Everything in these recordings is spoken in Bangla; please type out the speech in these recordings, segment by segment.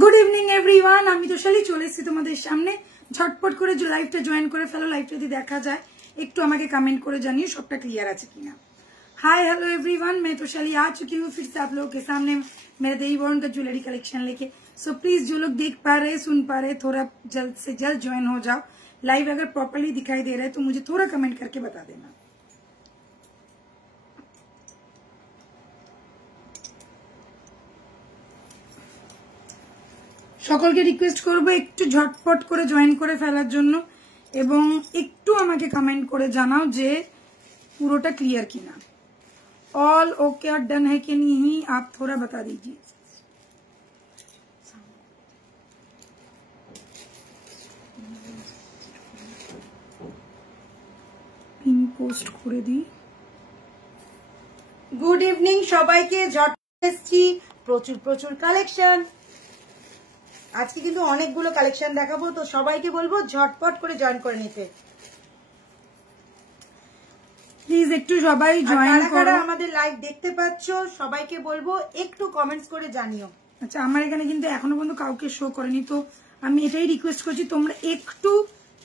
गुड इवनिंग एवरीवन আমি তোশালি চলে এসেছি তোমাদের সামনে ঝটপট করে যে লাইভটা জয়েন করে ফেলো লাইভটা যদি দেখা যায় একটু আমাকে কমেंट করে জানিও সবটা ক্লিয়ার আছে কিনা हाय हेलो एवरीवन मैं तोशाली आ चुकी हूँ फिर से आप लोगों के सामने मेरे देवी बहन का ज्वेलरी कलेक्शन लेके सो प्लीज जो लोग देख पा रहे सुन पा रहे थोड़ा जल्द से जल्द ज्वाइन हो जाओ लाइव अगर प्रॉपर्ली दिखाई दे रहा है तो मुझे थोड़ा कमेंट करके बता देना সকলকে রিকোয়েস্ট করব একটু ঝটপট করে জয়েন করে ফেলার জন্য এবং একটু আমাকে কমেন্ট করে জানাও যে পুরোটা ক্লিয়ার কিনা ऑल ओके और डन है कि नहीं आप थोड़ा बता दीजिए पिन पोस्ट করে দিই গুড ইভিনিং সবাইকে ঝটপট এসেছি প্রচুর প্রচুর কালেকশন আজকে কিন্তু অনেকগুলো কালেকশন দেখাবো তো সবাইকে বলবো ঝটপট করে জয়েন করে নিতে প্লিজ একটু সবাই জয়েন করো আমাদের লাইভ দেখতে পাচ্ছো সবাইকে বলবো একটু কমেন্টস করে জানিও আচ্ছা আমার এখানে কিন্তু এখনো পর্যন্ত কাউকে শো করেনি তো আমি এটাই রিকোয়েস্ট করছি তোমরা একটু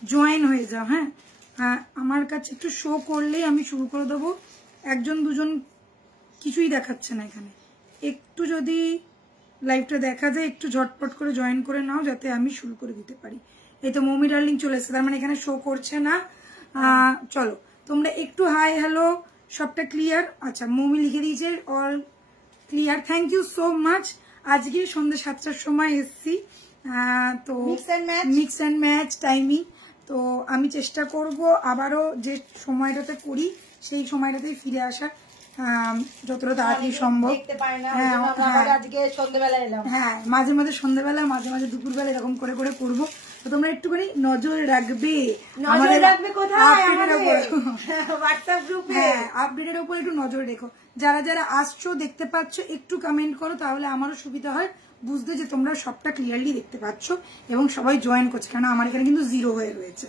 জয়েন হয়ে যাও হ্যাঁ আমার কাছে একটু শো করলেই আমি শুরু করে দেবো একজন দুজন কিছুই দেখাচ্ছে না এখানে একটু যদি লাইভটা দেখা যায় একটু ঝটপট করে জয়েন করে নাও যাতে আমি শুরু করে দিতে পারি এই তো মমি ডার্লিং চলে এসেছে তার মানে এখানে শো করছে না চলো তোমরা একটু হাই হ্যালো সবটা ক্লিয়ার আচ্ছা মমি লিখে দিয়েছে all clear thank you so much আজকে সন্ধ্যে 7টার সময় এসেছি তো মিক্স অ্যান্ড ম্যাচ টাইমিং তো আমি চেষ্টা করব আবারও যে সময়টাতে করি সেই সময়টাতেই ফিরে আসা যতটা তাড়াতাড়ি সম্ভব হ্যাঁ মাঝে মাঝে সন্ধ্যাবেলা মাঝে মাঝে দুপুরবেলা এরকম করে করে করবো তো তোমরা একটুখানি নজর রাখবে আপডেটের উপর একটু নজর রেখো যারা যারা আসছো দেখতে পাচ্ছ একটু কমেন্ট করো তাহলে আমারও সুবিধা হয় বুঝতে যে তোমরা সবটা ক্লিয়ারলি দেখতে পাচ্ছ এবং সবাই জয়েন করছে কারণ আমার এখানে কিন্তু 0 হয়ে রয়েছে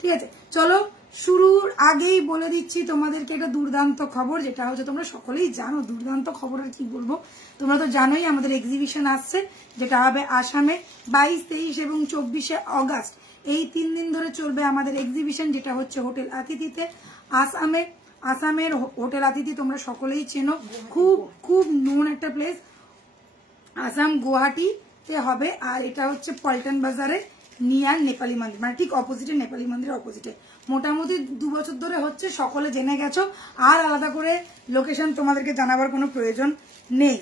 ঠিক আছে চলো শুরুর আগেই বলে দিচ্ছি তোমাদেরকে একটা দুর্দান্ত খবর যেটা হচ্ছে তোমরা সকলেই জানো দুর্দান্ত খবর আর কি বলবো তোমরা তো জানোই আমাদের এক্সিবিশন আসছে যেটা হবে আসামে 22, 23 এবং 24 অগস্ট এই 3 দিন ধরে চলবে আমাদের এক্সিবিশন যেটা হচ্ছে হোটেল আতিথিতে আসামের হোটেল আতিথি তোমরা সকলেই চেনো খুব খুব নোন একটা প্লেস আসাম গুয়াহাটিতে হবে আর এটা হচ্ছে পল্টন বাজারে নিয়ার নেপালি মন্দির মানে ঠিক অপোজিটে নেপালি মন্দিরের অপোজিটে মোটামুটি 2 বছর ধরে হচ্ছে সকলে জেনে গেছো আর আলাদা করে লোকেশন তোমাদেরকে জানাবার কোনো প্রয়োজন নেই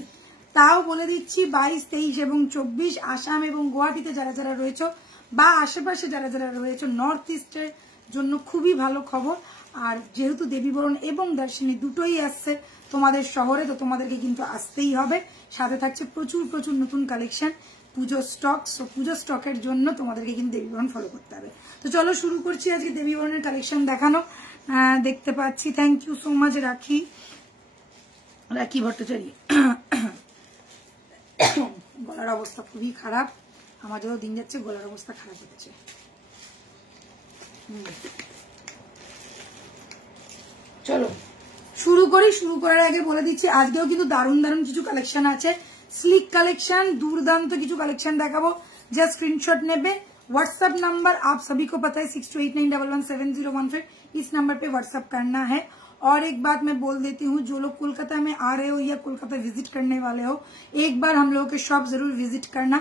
তাও বলে দিচ্ছি 22, 23 এবং 24 আসাম এবং গুয়াহাটিতে যারা যারা রয়েছে বা আশেপাশে যারা যারা রয়েছে নর্থ ইস্টের জন্য খুবই ভালো খবর আর যেহেতু দেবীবরণ এবং দর্শনী দুটোই আসছে তোমাদের শহরে তো তোমাদেরকে কিন্তু আসতেই হবে সাথে থাকছে প্রচুর প্রচুর নতুন কালেকশন পুজো স্টক সো পুজো স্টকের জন্য তোমাদেরকে কিন্তু দেবীবরণ ফলো করতে হবে তো চলো শুরু করছি আজকে দেবীবরণের কালেকশন দেখানো দেখতে পাচ্ছি থ্যাংক ইউ সো মাচ রাখি ভট্টাচার্য গলার অবস্থা খুবই খারাপ আমার যত দিন যাচ্ছে গলার অবস্থা খারাপ হচ্ছে চলো শুরু করি শুরু করার আগে বলে দিচ্ছি আজকেও কিন্তু দারুণ দারুণ কিছু কালেকশন আছে स्लिक कलेक्शन दुर्दांत किचु कलेक्शन देखाबो जस्ट स्क्रीनशॉट नेबे व्हाट्सएप नंबर आप सभी को पता है 6289117015 इस नंबर पे व्हाट्सएप करना है और एक बात मैं बोल देती हूँ जो लोग कोलकाता में आ रहे हो या कोलकाता विजिट करने वाले हो एक बार हम लोगों के शॉप जरूर विजिट करना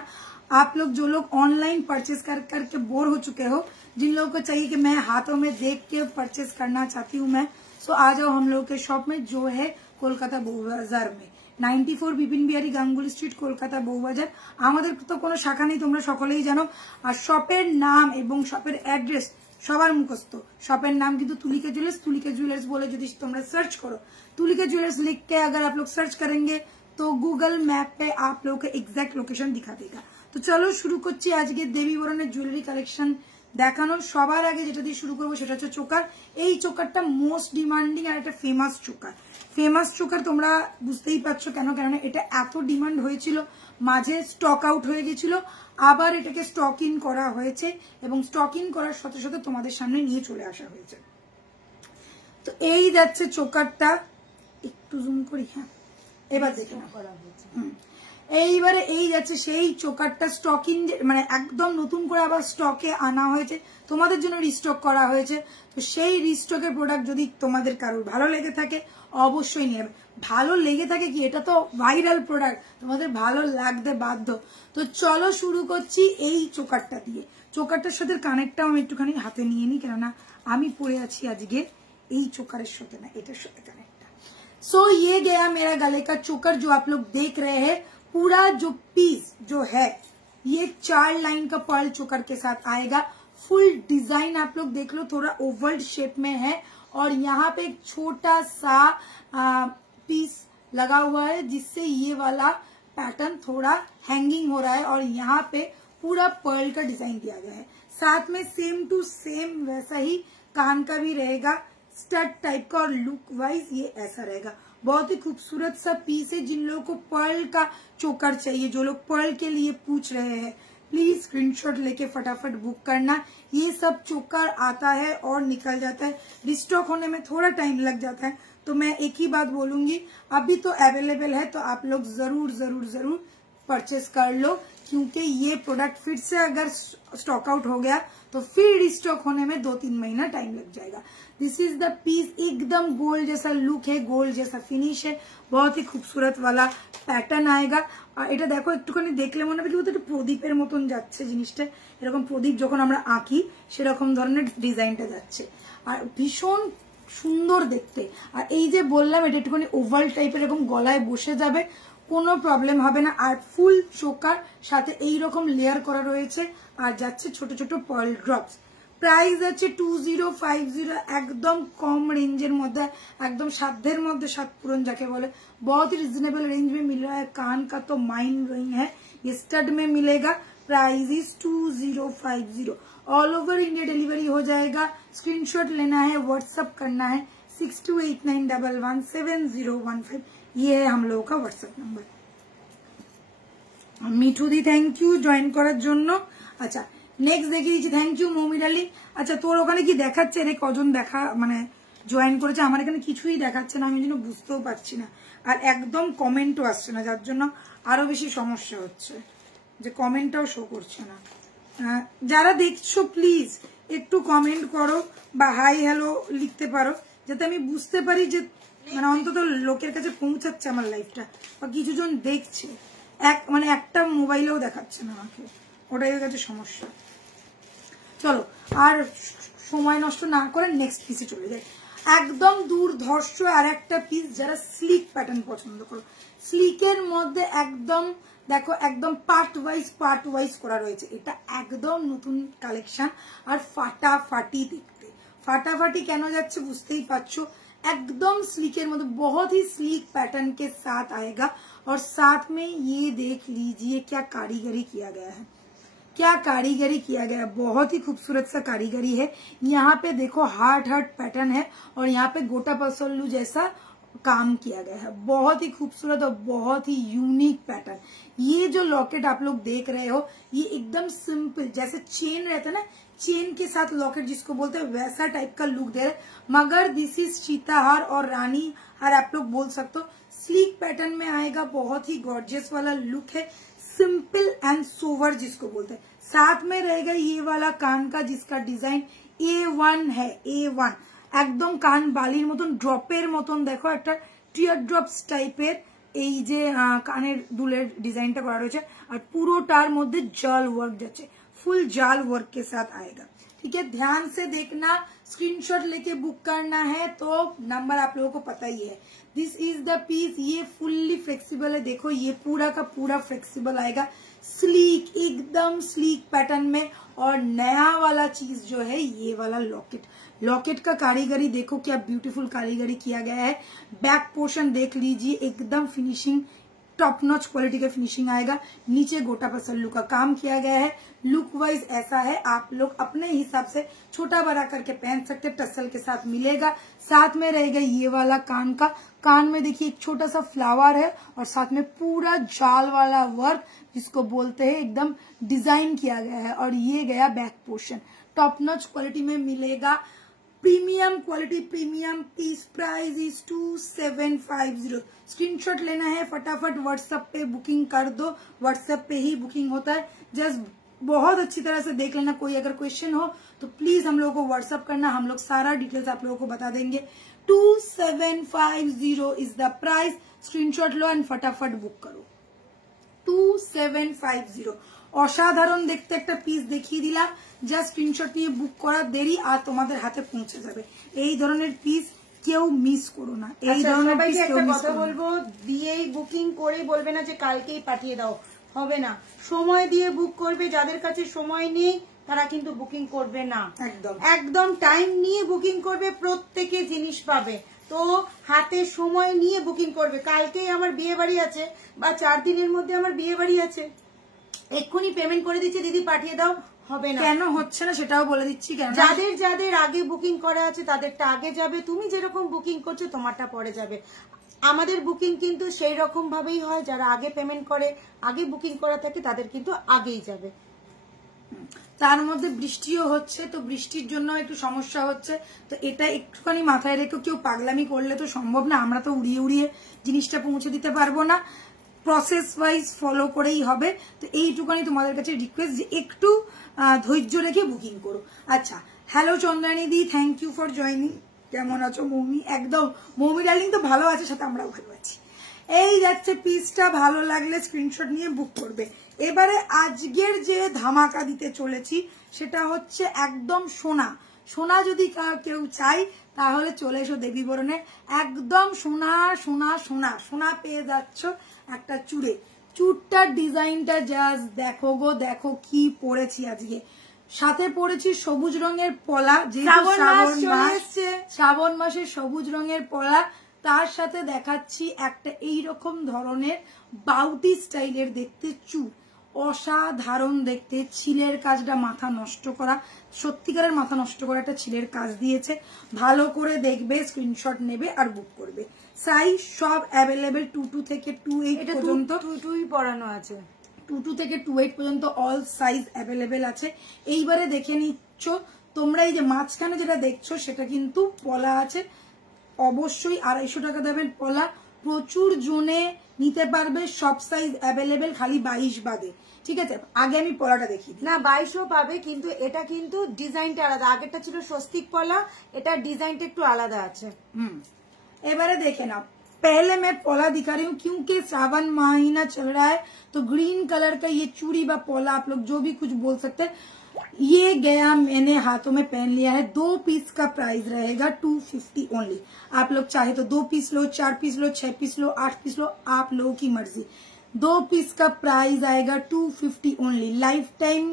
आप लोग जो लोग ऑनलाइन परचेज करके बोर हो चुके हो जिन लोगों को चाहिए कि मैं हाथों में देख के परचेज करना चाहती हूँ मैं सो आ जाओ हम लोगों के शॉप में जो है कोलकाता बाजार में 94 বিপিন বিহারী গাঙ্গুলি স্ট্রিট কলকাতা বউবাজার আমাদের তো কোনো শাখা নেই তোমরা সকলেই জানো আর শপের নাম এবং শপের অ্যাড্রেস সবার মুখস্থ শপের नाम কিন্তু তুলিকা জুয়েলার্স बोले যদি তোমরা সার্চ करो तुलिका ज्वेलर्स लिख के अगर आप लोग सर्च करेंगे तो गूगल मैप पे आप लोगों को एग्जैक्ट लोकेशन दिखा देगा तो चलो शुरू করছি আজকে দেবী বরণের জুয়েলারি কালেকশন দেখানোর সবার আগে যেটা দিয়ে শুরু করব সেটা হচ্ছে চোকার এই চোকারটা মোস্ট ডিমান্ডিং আর একটা ফেমাস চোকার তোমরা বুঝতেই পারছো কেন কারণ এটা এত ডিমান্ড হয়েছিল মাঝে স্টক আউট হয়ে গিয়েছিল আবার এটাকে স্টক ইন করা হয়েছে এবং স্টক ইন করার সাথে সাথে তোমাদের সামনে নিয়ে চলে আসা হয়েছে তো এই যাচ্ছে চোকারটা একটু জুম করি হ্যাঁ এবার দেখে না করা হয়েছে এইবারে এই যাচ্ছে সেই চোকারটা স্টকিং, মানে একদম নতুন করে আবার স্টকে আনা হয়েছে, তোমাদের জন্য রিস্টক করা হয়েছে। তো সেই রিস্টকের প্রোডাক্ট যদি তোমাদের কারোর ভালো লেগে থাকে অবশ্যই নিয়ে নেবে। ভালো লেগে থাকে কি, এটা তো ভাইরাল প্রোডাক্ট, তোমাদের ভালো লাগতে বাধ্য। তো চলো শুরু করছি এই চোকারটা দিয়ে। চোকারটার সাথে কানেক্টটাও আমি একটুখানি হাতে নিয়ে নিই, কেননা আমি পরে আছি আজকে এই চোকারের সাথে না, এটার সাথে কানেক্টটা। सो ये गया मेरा गले का चोकर जो आप लोग देख रहे हैं। पूरा जो पीस जो है ये 4 लाइन का पर्ल चोकर के साथ आएगा। फुल डिजाइन आप लोग देख लो, थोड़ा ओवल शेप में है और यहाँ पे एक छोटा सा पीस लगा हुआ है जिससे ये वाला पैटर्न थोड़ा हैंगिंग हो रहा है और यहाँ पे पूरा पर्ल का डिजाइन दिया गया है। साथ में सेम टू सेम वैसा ही कान का भी रहेगा, स्टड टाइप का, और लुक वाइज ये ऐसा रहेगा। बहुत ही खूबसूरत सा पीस है। जिन लोगों को पर्ल का चोकर चाहिए, जो लोग पर्ल के लिए पूछ रहे हैं, प्लीज स्क्रीनशॉट लेके फटाफट बुक करना। ये सब चोकर आता है और निकल जाता है, रिस्टॉक होने में थोड़ा टाइम लग जाता है। तो मैं एक ही बात बोलूंगी, अभी तो अवेलेबल है तो आप लोग जरूर जरूर जरूर परचेस कर लो, क्योंकि ये प्रोडक्ट फिर से अगर स्टॉक आउट हो गया तो फिर रिस्टॉक होने में 2-3 महीना टाइम लग जाएगा। दिस इज द पीस, एकदम गोल्ड जैसा लुक है, गोल्ड जैसा फिनिश है, बहुत ही खूबसूरत वाला पैटर्न आएगा। আর এটা দেখো একটুখানি দেখলে মনে হবে কি বলতো, একটু প্রদীপের মতন যাচ্ছে জিনিসটা, এরকম প্রদীপ যখন আমরা আঁকি সেরকম ধরনের ডিজাইনটা যাচ্ছে আর ভীষণ সুন্দর দেখতে। আর এই যে বললাম এটা একটুখানি ওভাল টাইপের, এরকম গলায় বসে যাবে, কোনো প্রবলেম হবে না। আর ফুল চোকার সাথে এইরকম লেয়ার করা রয়েছে আর যাচ্ছে ছোট ছোট পার্ল ড্রপস। प्राइस আছে 2050, एकदम कम रेंजर मध्य, एकदम साध्यर मध्य, सात पूरन जाके बोले, बहुत ही रिजनेबल रेंज में मिल रहा है। कान का तो माइंड ब्लोइंग है, ये स्टड में मिलेगा। Price is 2050, all over India delivery हो जाएगा। स्क्रीनशॉट लेना है, व्हाट्सअप करना है 6289117015, ये है हम लोगों का व्हाट्सएप नंबर। মিঠু দি থ্যাংক ইউ জয়েন করার জন্য। আচ্ছা নেক্সট দেখিয়ে দিচ্ছি, থ্যাংক ইউ মৌমির আলী। আচ্ছা তোর ওখানে কি দেখাচ্ছে রে, কজন দেখা মানে জয়েন করেছে? আমার এখানে কিছুই দেখাচ্ছে না, আমি যেন বুঝতেও পারছি না, আর একদম কমেন্টও আসছে না, যার জন্য আরো বেশি সমস্যা হচ্ছে যে কমেন্টটাও শো করছে না। যারা দেখছো প্লিজ একটু কমেন্ট করো বা হাই হ্যালো লিখতে পারো, যাতে আমি বুঝতে পারি যে মানে অন্তত লোকের কাছে পৌঁছাচ্ছে আমার লাইফটা, বা কিছু জন দেখছে। মানে একটা মোবাইলেও দেখাচ্ছে না আমাকে, ওটাই হয়ে গেছে সমস্যা। চলো আর সময় নষ্ট না করে নেক্সট পিসে চলে যাই। একদম দুর্ধর্ষ আর একটা পিস, যারা স্লিক প্যাটার্ন পছন্দ করো, স্লিকের মধ্যে একদম দেখো একদম পার্ট ওয়াইজ করা রয়েছে। এটা একদম নতুন কালেকশন আর ফাটাফাটি দেখতে। ফাটাফাটি কেন যাচ্ছে বুঝতেই পারছো, एकदम स्लीकर मतलब बहुत ही स्लीक पैटर्न के साथ आएगा। और साथ में ये देख लीजिए क्या कारीगरी किया गया है, क्या कारीगरी किया गया है, बहुत ही खूबसूरत सा कारीगरी है। यहाँ पे देखो हार्ट पैटर्न है और यहाँ पे गोटा पसल्लू जैसा काम किया गया है, बहुत ही खूबसूरत और बहुत ही यूनिक पैटर्न। ये जो लॉकेट आप लोग देख रहे हो, ये एकदम सिंपल, जैसे चेन रहता है ना, चेन के साथ लॉकेट जिसको बोलते हैं, वैसा टाइप का लुक दे रहे, मगर दिस इज चीताहार और रानी हार आप लोग बोल सकते हो। स्लीक पैटर्न में आएगा, बहुत ही गॉर्जियस वाला लुक है, सिंपल एंड सोवर जिसको बोलते हैं। साथ में रहेगा ये वाला कान का, जिसका डिजाइन A1 है, A1 একদম কান বালির মতন, ড্রপের মতন, দেখো একটা টিয়ার ড্রপস টাইপের এই যে কানের দুলের ডিজাইনটা করা রয়েছে, আর পুরোটার মধ্যে জাল ওয়ার্ক যাচ্ছে, फुल जाल वर्क के साथ आएगा। ठीक है, ध्यान से देखना, स्क्रीनशॉट लेके बुक करना है तो नंबर आप लोगों को पता ही है। दिस इज द पीस, ये फुल्ली फ्लेक्सिबल है, देखो ये पूरा का पूरा फ्लेक्सिबल आएगा, स्लीक एकदम स्लीक पैटर्न में। और नया वाला चीज जो है ये वाला लॉकेट का कारीगरी देखो, क्या ब्यूटीफुल कारीगरी किया गया है। बैक पोर्शन देख लीजिए, एकदम फिनिशिंग टॉप नॉच क्वालिटी का फिनिशिंग आएगा। नीचे गोटा पसल्लू का काम किया गया है, लुक वाइज ऐसा है, आप लोग अपने हिसाब से छोटा बड़ा करके पहन सकते, टसल के साथ मिलेगा। साथ में रहेगा ये वाला कान में देखिए एक छोटा सा फ्लावर है और साथ में पूरा जाल वाला वर्क जिसको बोलते हैं एकदम डिजाइन किया गया है। और ये गया back portion, top notch quality में मिलेगा। Premium quality premium piece, price is 2750। Screenshot लेना है फटाफट व्हाट्सएप पे बुकिंग कर दो, व्हाट्सएप पे ही बुकिंग होता है। जस्ट बहुत अच्छी तरह से देख लेना, कोई अगर क्वेश्चन हो तो प्लीज हम लोगों को व्हाट्सएप करना, हम लोग सारा डिटेल्स आप लोगों को बता देंगे। 2750 इज द प्राइस। स्क्रीनशॉट लो एंड फटाफट बुक करो। 2750 অসাধারণ দেখতে একটা পিস দেখিয়ে দিলাম, যা স্ক্রিনশট নিয়ে বুক করার দেরি আর তোমাদের হাতে পৌঁছে যাবে। এই ধরনের পিস কেউ মিস করো না। এই ধরনের পিস কেউ মিস করো না। বলবো দিয়েই বুকিং করে বলবে না যে কালকেই পাঠিয়ে দাও, হবে না। সময় দিয়ে বুক করবে, যাদের কাছে সময় নেই তারা কিন্তু বুকিং করবে না। একদম একদম টাইম নিয়ে বুকিং করবে, প্রত্যেকে জিনিস পাবে। তো হাতে সময় নিয়ে বুকিং করবে। কালকেই আমার বিয়ে বাড়ি আছে বা 4 দিনের মধ্যে আমার বিয়ে বাড়ি আছে, এক্ষুনি পেমেন্ট করে দিচ্ছে দিদি পাঠিয়ে দাও, হবে না। কেন হচ্ছে না সেটাও বলে দিচ্ছি। কেন যাদের যাদের আগে বুকিং করা আছে তাদেরটা আগে যাবে, তুমি যেরকম বুকিং করছো তোমারটা পরে যাবে। আমাদের বুকিং কিন্তু সেই রকম ভাবেই হয়, যারা আগে পেমেন্ট করে আগে বুকিং করা থাকে তাদের কিন্তু আগেই যাবে। তার মধ্যে বৃষ্টিও হচ্ছে, তো বৃষ্টির জন্য একটু সমস্যা হচ্ছে, তো এটা একটুখানি মাথায় রেখে কেউ পাগলামি করলে তো সম্ভব না, আমরা তো উড়িয়ে উড়িয়ে জিনিসটা পৌঁছে দিতে পারবো না, প্রসেস ওয়াইজ ফলো করেই হবে। তো এইটুখানি তোমাদের কাছে রিকোয়েস্ট যে একটু ধৈর্য রেখে বুকিং করো। আচ্ছা, হ্যালো চন্দ্রানী দি, থ্যাংক ইউ ফর জয়নিং। কেমন আছো মৌমি? একদম মৌমি ডার্লিং তো ভালো আছে, সাথে আমরাও ভালো আছি। এই যাচ্ছে পিসটা, ভালো লাগলে স্ক্রিনশট নিয়ে বুক করবে। এবারে আজকের যে ধামাকা দিতে চলেছি সেটা হচ্ছে একদম সোনা। সোনা যদি কেউ চাই তাহলে চলে এসো দেবী বরণে। একদম সোনা সোনা সোনা সোনা পেয়ে যাচ্ছ একটা চুড়ে। চুড়টার ডিজাইনটা জাস্ট দেখো গো, দেখো কি পরেছি আজকে। সাথে পরেছি সবুজ রঙের পলা, যেহেতু শ্রাবণ মাসে সবুজ রঙের পলা, তার সাথে দেখাচ্ছি একটা এইরকম ধরনের বাউটি স্টাইলের দেখতে চুড়। অসাধারণ দেখতে, ছিলের কাজটা মাথা নষ্ট করা, সত্যিকারের মাথা নষ্ট করা একটা ছিলের কাজ দিয়েছে। ভালো করে দেখবে, স্ক্রিনশট নেবে আর বুক করবে। সাইজ সব অ্যাভেলেবেল 22 থেকে 28 পর্যন্ত। 22 পরানো আছে, 22 থেকে 28 পর্যন্ত অল সাইজ অ্যাভেলেবেল আছে। এইবারে দেখে নিচ্ছ তোমরা, এই যে মাঝখানে যেটা দেখছো সেটা কিন্তু পলা আছে, অবশ্যই 250 টাকা দেবেন পলা। প্রচুর জনে নিতে পারবে, সব সাইজ অ্যাভেলেবেল, খালি 22 বাদে। ঠিক আছে, আগে আমি পলাটা দেখি না। 22ও পাবে, কিন্তু এটা কিন্তু ডিজাইনটা আলাদা। আগেরটা ছিল স্বস্তিক পলা, এটা ডিজাইনটা একটু আলাদা আছে। এবারে দেখে নাও। पहले मैं पोला दिखा रही हूँ क्योंकि सावन महीना चल रहा है, तो ग्रीन कलर का ये चूड़ी व पोला, आप लोग जो भी कुछ बोल सकते हैं, ये गया मैंने हाथों में पहन लिया है। 2 पीस का प्राइस रहेगा 250 ओनली। आप लोग चाहे तो 2 पीस लो, 4 पीस लो, 6 पीस लो, 8 पीस लो, आप लोगों की मर्जी। 2 पीस का प्राइस आएगा 250 ओनली। लाइफ टाइम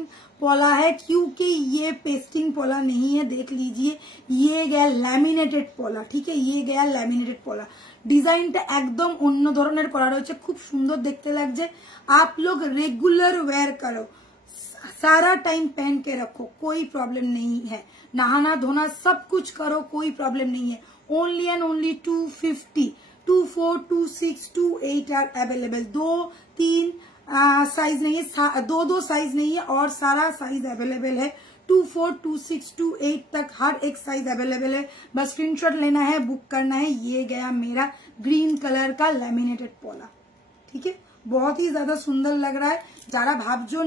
पोला है, क्योंकि ये पेस्टिंग पोला नहीं है, देख लीजिए, ये गया लैमिनेटेड पोला। ठीक है, ये गया लैमिनेटेड पोला। ডিজাইনটা একদম অন্য ধরনের করা রয়েছে, খুব সুন্দর দেখতে লাগছে। आप लोग रेगुलर वेयर करो, सारा टाइम पहन के रखो, कोई प्रॉब्लम नहीं है। नहाना धोना सब कुछ करो, कोई प्रॉब्लम नहीं है। Only and only 250। 2, 4, 2, 6, 2, 8 are available. 2, 3 size नहीं है, 2 साइज नहीं है, और सारा साइज अवेलेबल है। 2, 4, 2, 6, 2, 8 तक हर एक साइज अवेलेबल है। बस स्क्रीनशॉट लेना है, बुक करना है। ये गया मेरा ग्रीन कलर का लैमिनेटेड पोला। ठीक है, बहुत ही ज्यादा सुंदर लग रहा है। যারা ভাবছো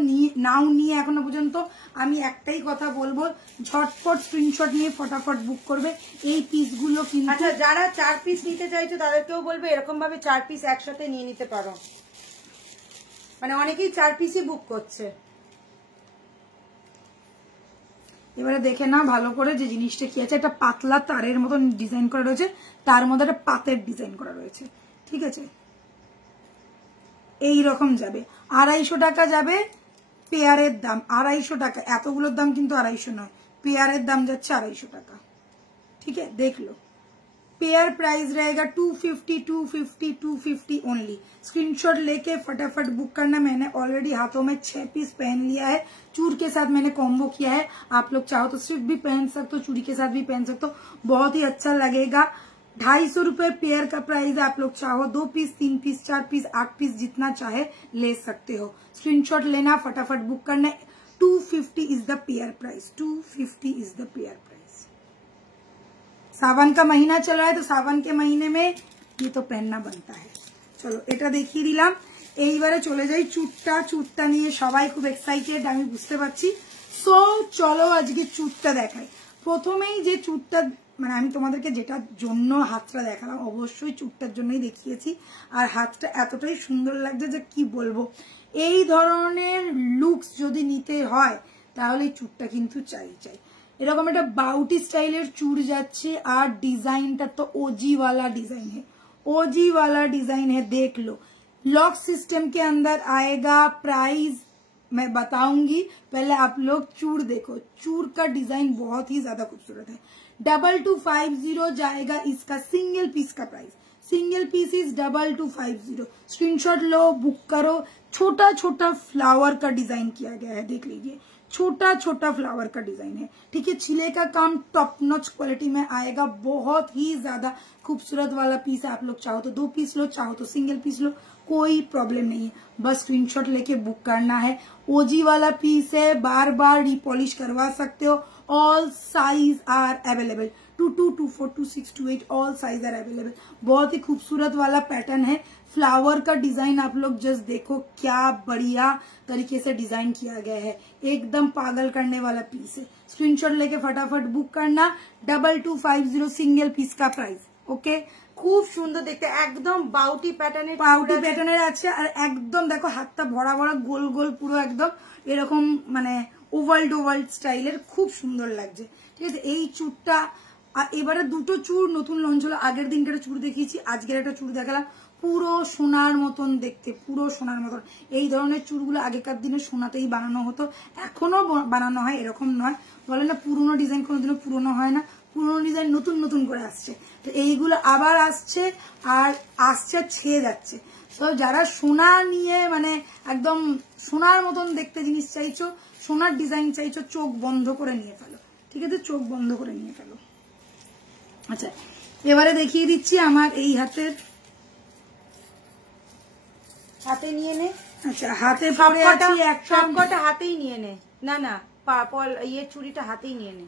নাও নিয়ে এখনো পর্যন্ত, আমি একটাই কথা বলবো, ঝটপট স্ক্রিনশট নিয়ে ফটাফট বুক করবে এই পিসগুলো। কিন্তু আচ্ছা, যারা 4 পিস নিতে চাইছো তাদেরকেও বলবে এরকম ভাবে 4 পিস একসাথে নিয়ে নিতে পারো, মানে অনেকেই 4 পিসই বুক করছে। এবারে দেখে না ভালো করে যে জিনিসটা কি আছে। একটা পাতলা তারের মতন ডিজাইন করা রয়েছে, তার মধ্যে একটা পাতের ডিজাইন করা রয়েছে। ঠিক আছে, এই রকম যাবে। 250 টাকা যাবে পেয়ারের দাম। 250 টাকা, এতগুলোর দাম কিন্তু 250 নয়, পেয়ারের দাম যাচ্ছে 250 টাকা। ঠিক আছে, দেখ লো। पेयर प्राइस रहेगा 250, 250, 250 ओनली। स्क्रीनशॉट लेके फटाफट बुक करना। मैंने ऑलरेडी हाथों में 6 पीस पहन लिया है, चूड़ के साथ मैंने कॉम्बो किया है। आप लोग चाहो तो सिर्फ भी पहन सकते हो, चूड़ी के साथ भी पहन सकते हो, बहुत ही अच्छा लगेगा। 250 रुपए पेयर का प्राइस है। आप लोग चाहो 2 पीस, 3 पीस, 4 पीस, 8 पीस, जितना चाहे ले सकते हो। स्क्रीनशॉट लेना, फटाफट बुक करना। 250 is the pair price, 250 is the pair price. Sawan का महीना चल रहा है, तो सावन के महीने में ये तो पहनना बनता है। চলো এটা দেখিয়ে দিলাম। এইবারে চলে যাই চুটটা নিয়ে সবাই খুব এক্সাইটেড, আমি বুঝতে পারছি। সো চলো আজকে চুটটা দেখাই। প্রথমেই যে চুটটা মানে আমি তোমাদেরকে যেটার জন্য হাতটা দেখালাম, অবশ্যই চুটটার জন্যই দেখিয়েছি। আর হাতটা এতটাই সুন্দর লাগছে যে কি বলবো। এই ধরনের লুকস যদি নিতে হয় তাহলে চুটটা কিন্তু চাই। এরকম একটা বাউটি স্টাইলের চুড় যাচ্ছে, আর ডিजाइनটা तो ओजी वाला डिजाइन है, ओजी वाला डिजाइन है, देख लो। लॉक सिस्टम के अंदर आएगा, प्राइस मैं बताऊंगी, पहले आप लोग चूड़ देखो। चूड़ का डिजाइन बहुत ही ज्यादा खूबसूरत है। 2250 जाएगा इसका सिंगल पीस का price. Single piece is 2250। Screenshot लो, बुक करो। छोटा छोटा फ्लावर का डिजाइन किया गया है, देख लीजिए, छोटा छोटा फ्लावर का डिजाइन है, ठीक है। छिले का काम टॉप नॉच क्वालिटी में आएगा, बहुत ही ज्यादा खूबसूरत वाला पीस है। आप लोग चाहो तो 2 पीस लो, चाहो तो सिंगल पीस लो, कोई प्रॉब्लम नहीं है, बस स्क्रीनशॉट लेके बुक करना है। ओजी वाला पीस है, बार बार रिपॉलिश करवा सकते हो। All size are available, 22, 24, 26, 28 all size are available. बहुत ही खूबसूरत वाला पैटर्न है। फ्लावर का डिजाइन आप लोग जस्ट देखो, क्या बढ़िया तरीके से डिजाइन किया गया है, एकदम पागल करने वाला पीस है। स्क्रीनशॉट लेके फटाफट बुक करना। 2250 सिंगल पीस का प्राइस। ओके, খুব সুন্দর দেখতে, একদম বাউটি প্যাটার্নের আছে। আর একদম দেখো হাতটা ভরা ভরা গোল গোল পুরো একদম এরকম মানে ওভাল স্টাইলের, খুব সুন্দর লাগছে, ঠিক আছে। এই চুড়টা এবারে দুটো চুড় নতুন লঞ্চ হলো। আগের দিনকার চুড় দেখিয়েছি, আজকের একটা চুড় দেখালাম, পুরো সোনার মতন দেখতে, পুরো সোনার মতন। এই ধরনের চুড়গুলো আগেকার দিনে সোনাতেই বানানো হতো, এখনো বানানো হয়, এরকম নয়। বলে না পুরোনো ডিজাইন কোনোদিনও পুরোনো হয় না, পুরোনো ডিজাইন নতুন নতুন করে আসছে। তো এইগুলো আবার আসছে, আর আসছে ছেয়ে যাচ্ছে। তো যারা সোনা নিয়ে মানে একদম সোনার মতন দেখতে জিনিস চাইছো, সোনার ডিজাইন চাইছো, চোখ বন্ধ করে নিয়ে ফেলো, ঠিক আছে, চোখ বন্ধ করে নিয়ে ফেলো। আচ্ছা, এবারে দেখিয়ে দিচ্ছি আমার এই হাতে নিয়ে নে। আচ্ছা, হাতে পরে আছে সবকটা হাতেই নিয়ে নে, না পার্পল ইয়ে চুড়িটা হাতেই নিয়ে নে।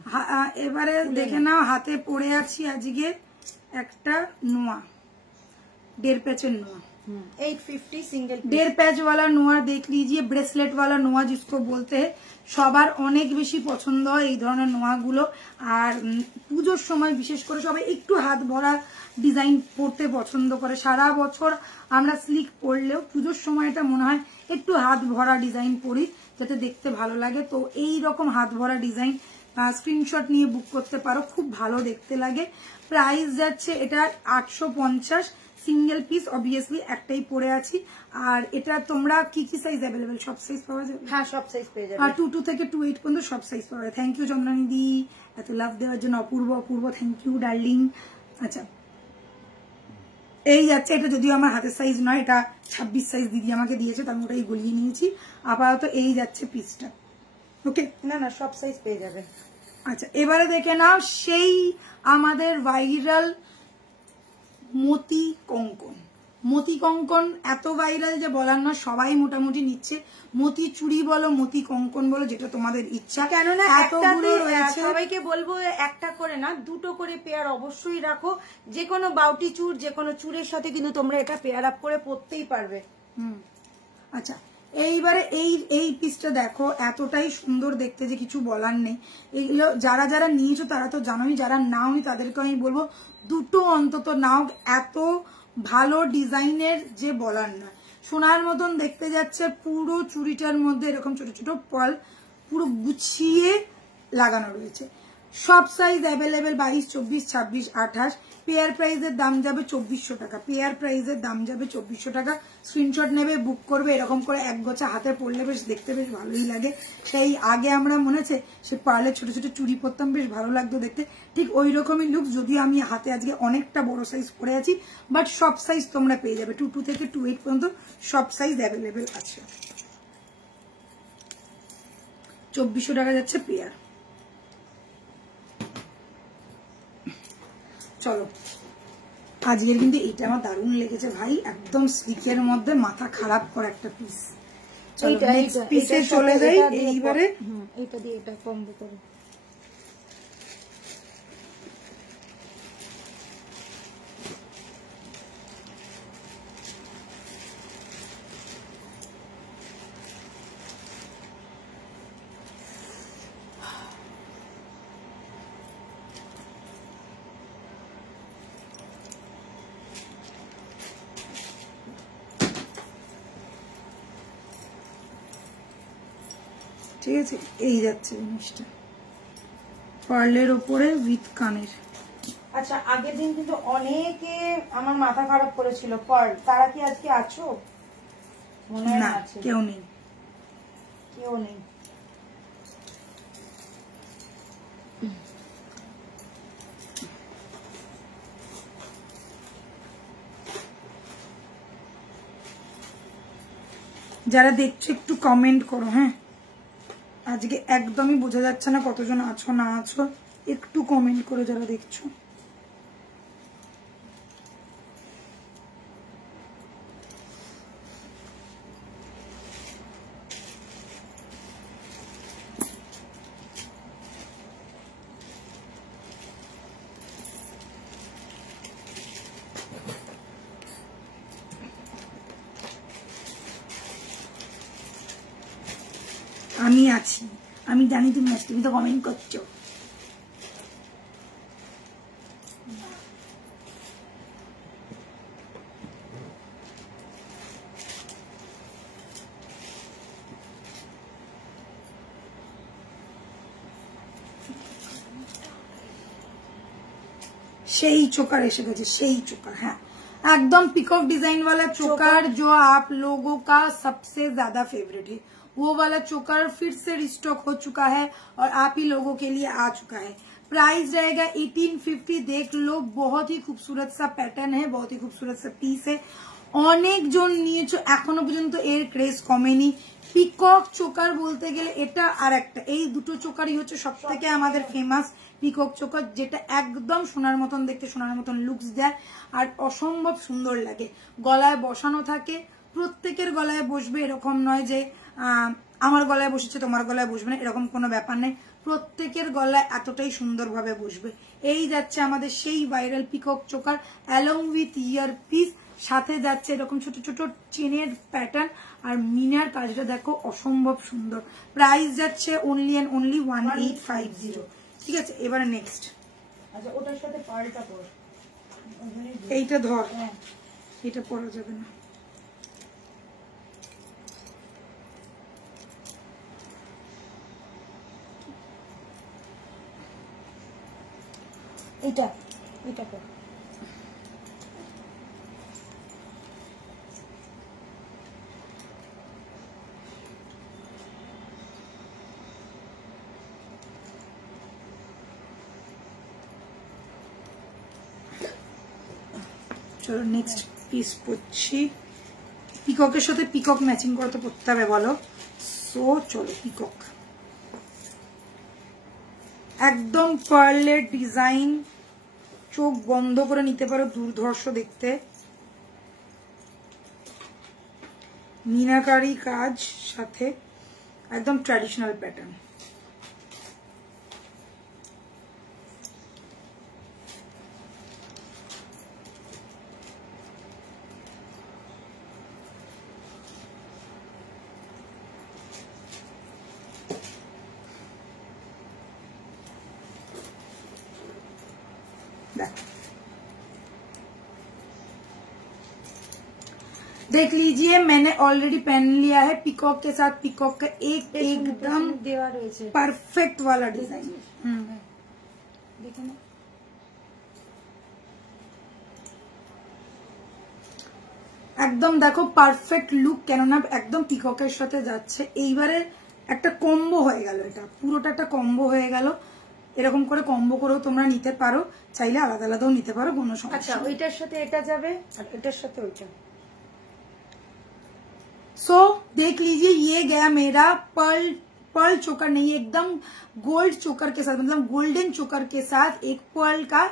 এবারে দেখে নাও, হাতে পরে আছি আজকে একটা নোয়া, 1.5 पैचের নোয়া, 850 सिंगल 1.5 पैच वाला নোয়া। देख लीजिए, ब्रेसलेट वाला নোয়া जिसको बोलते हैं। সবার অনেক বেশি পছন্দ হয় এই ধরনের নোয়াগুলো। আর পুজোর সময় বিশেষ করে সবাই একটু হাত ভরা ডিজাইন পরতে পছন্দ করে। সারা বছর আমরা স্লিক পরলেও পুজোর সময়টা মনে হয় একটু হাত ভরা ডিজাইন পরি, যাতে দেখতে ভালো লাগে। তো এই রকম হাত ভরা ডিজাইন স্ক্রিনশট নিয়ে বুক করতে পারো, খুব ভালো দেখতে লাগে। প্রাইস যাচ্ছে এটা 850 সিঙ্গেল পিস, অবভিয়াসলি একটাই পরে আছি। আর এটা তোমরা কি কি সাইজ অ্যাভেলেবেল? সব সাইজ পাওয়া যাবে? হ্যাঁ, সব সাইজ পেয়ে যাবে। আর 22 থেকে 28 পর্যন্ত সব সাইজ পাওয়া যায়। থ্যাংক ইউ চন্দ্রানী দি, এত লাভ দেওয়ার জন্য। অপূর্ব থ্যাংক ইউ ডার্লিং। আচ্ছা, এই যাচ্ছে, এটা যদিও আমার হাতের সাইজ নয়, এটা 26 সাইজ দিদি আমাকে দিয়েছে, তো আমি ওটাই গলিয়ে নিয়েছি। আপাতত এই যাচ্ছে পিসটা। ওকে, না সব সাইজ পেয়ে যাবে। আচ্ছা, এবারে দেখে নাও সেই আমাদের ভাইরাল মতি কঙ্কন। মতি কঙ্কন এত ভাইরাল যে বলার না, সবাই মোটামুটি নিচ্ছে। মতি চুড়ি বলো, মতি কঙ্কন বলো, যেটা তোমাদের ইচ্ছা। কেননা এতগুলো রয়েছে, সবাইকে বলবো একটা করে না, দুটো করে পেয়ার অবশ্যই রাখো। যে কোনো বাউটি চুড়, যে কোনো চুড়ের সাথে কিন্তু তোমরা এটা পেয়ার আপ করে পরতেই পারবে। আচ্ছা, এইবারে এই পিসটা দেখো, এতটাই সুন্দর দেখতে যে কিছু বলার নেই। এগুলো যারা যারা নিয়েছো তারা তো জানোই, যারা নাওনি তাদেরকে আমি বলবো দুটো অন্তত নাও। এত ভালো ডিজাইনের যে বলার না, সোনার মতন দেখতে যাচ্ছে। পুরো চুড়িটার মধ্যে এরকম ছোট ছোট পার্ল পুরো গুছিয়ে লাগানো রয়েছে। সব সাইজ অ্যাভেলেবেল, 22, 24, 26, 28। পেয়ার প্রাইসের দাম যাবে 2400 টাকা। পেয়ার প্রাইসের দাম যাবে 2400 টাকা। স্ক্রিনশট নেবে, বুক করবে। এরকম করে এক গোছা হাতে পরলে বেশ দেখতে বেশ ভালোই লাগে। সেই আগে আমরা মনে আছে সে পার্লের ছোট ছোট চুড়ি পরতাম, বেশ ভালো লাগতো দেখতে। ঠিক ওই রকমই লুক, যদিও আমি হাতে আজকে অনেকটা বড় সাইজ পরে আছি, বাট সব সাইজ তোমরা পেয়ে যাবে। 22 থেকে 28 পর্যন্ত সব সাইজ অ্যাভেলেবেল আছে। 2400 টাকা যাচ্ছে পেয়ার। চলো, আজকের কিন্তু এটা আমার দারুণ লেগেছে ভাই, একদম স্লিকের মধ্যে মাথা খারাপ করা একটা পিস। পিসে চলে যাই এইবারে। এটা দিয়ে এটা কম্বো করে ঠিক আছে, এই যাচ্ছে জিনিসটা পার্লের ওপরে উইথ কানের। আচ্ছা, আগের দিন কিন্তু অনেকে আমার মাথা খারাপ করেছিল পার্ল, তারা কি আজকে আছো? মনে হয় না, কেউ নেই, কেউ নেই। যারা দেখছো একটু কমেন্ট করো। হ্যাঁ, আজকে একদমই বোঝা যাচ্ছে না কতজন আছো না আছো, একটু কমেন্ট করো যারা দেখছো। আমি আছি, আমি জানি তুমি আছো, তুমি তো কমেন্ট করছো। সেই चोकर এসে গেছে, সেই चोकर। हाँ, एकदम पिकॉक डिजाइन वाला चोकर जो आप लोगों का सबसे ज्यादा फेवरेट है, वो वाला चोकर फिर से रिस्टॉक हो चुका है और आप ही लोगों के लिए आ चुका है। प्राइस रहेगा 1850। देख लो, बहुत ही खूबसूरत सा पैटर्न है, बहुत ही खूबसूरत सा पीस है। অনেক জন নিয়েছো, এখনো পর্যন্ত এর ক্রেজ কমেনি। পিকক চোকার বলতে গেলে এটা আর একটা, এই দুটো চোকারই হচ্ছে সবথেকে আমাদের ফেমাস পিকক চোকার, যেটা একদম সোনার মতন দেখতে, সোনার মতন লুকস দেয় আর অসম্ভব সুন্দর লাগে। গলায় বসানো থাকে, প্রত্যেকের গলায় বসবে এরকম নয় যে আমার গলায় বসেছে তোমার গলায় বসবে না, এরকম কোনো ব্যাপার নেই। প্রত্যেকের গলায় এতটাই সুন্দরভাবে বসবে। এই যাচ্ছে আমাদের সেই viral peacock choker along with year piece, সাথে যাচ্ছে এরকম ছোট ছোট চেনের প্যাটার্ন আর মিনার কাজটা দেখো অসম্ভব সুন্দর। প্রাইস যাচ্ছে অনলি এন্ড অনলি 1850। ঠিক আছে, এবারে নেক্সট। আচ্ছা, ওটার সাথে পার্লটা পর, এইটা ধর, এটা পরা যাবে না। এটা এটা পর। চলো নেক্সট পিস পড়ছি। পিককের সাথে পিকক ম্যাচিং করে তো পড়তে হবে বলো। সো চলো, পিকক একদম পার্লের ডিজাইন, চোখ বন্ধ করে নিতে পারো, দুর্ধর্ষ দেখতে। মিনাকারি কাজ সাথে একদম ট্র্যাডিশনাল প্যাটার্ন। देख लीजिए, मैंने ऑलरेडी पहन लिया है पिकॉक के साथ। पिकॉक का एकदम परफेक्ट वाला डिजाइन। देखो ना, একদম দেখো পারফেক্ট লুক, কেননা একদম পিককের সাথে যাচ্ছে। এইবারে একটা কম্বো হয়ে গেল, এটা পুরোটা একটা কম্বো হয়ে গেল। এরকম করে কম্বো করেও তোমরা নিতে পারো, চাইলে আলাদা আলাদাও নিতে পারো, কোনো সমস্যা। আচ্ছা, ওইটার সাথে এটা যাবে আর এটার সাথে ওইটা। सो देख लीजिए, ये गया मेरा पर्ल चोकर नहीं, एकदम गोल्ड चोकर के साथ, मतलब गोल्डन चोकर के साथ एक पर्ल का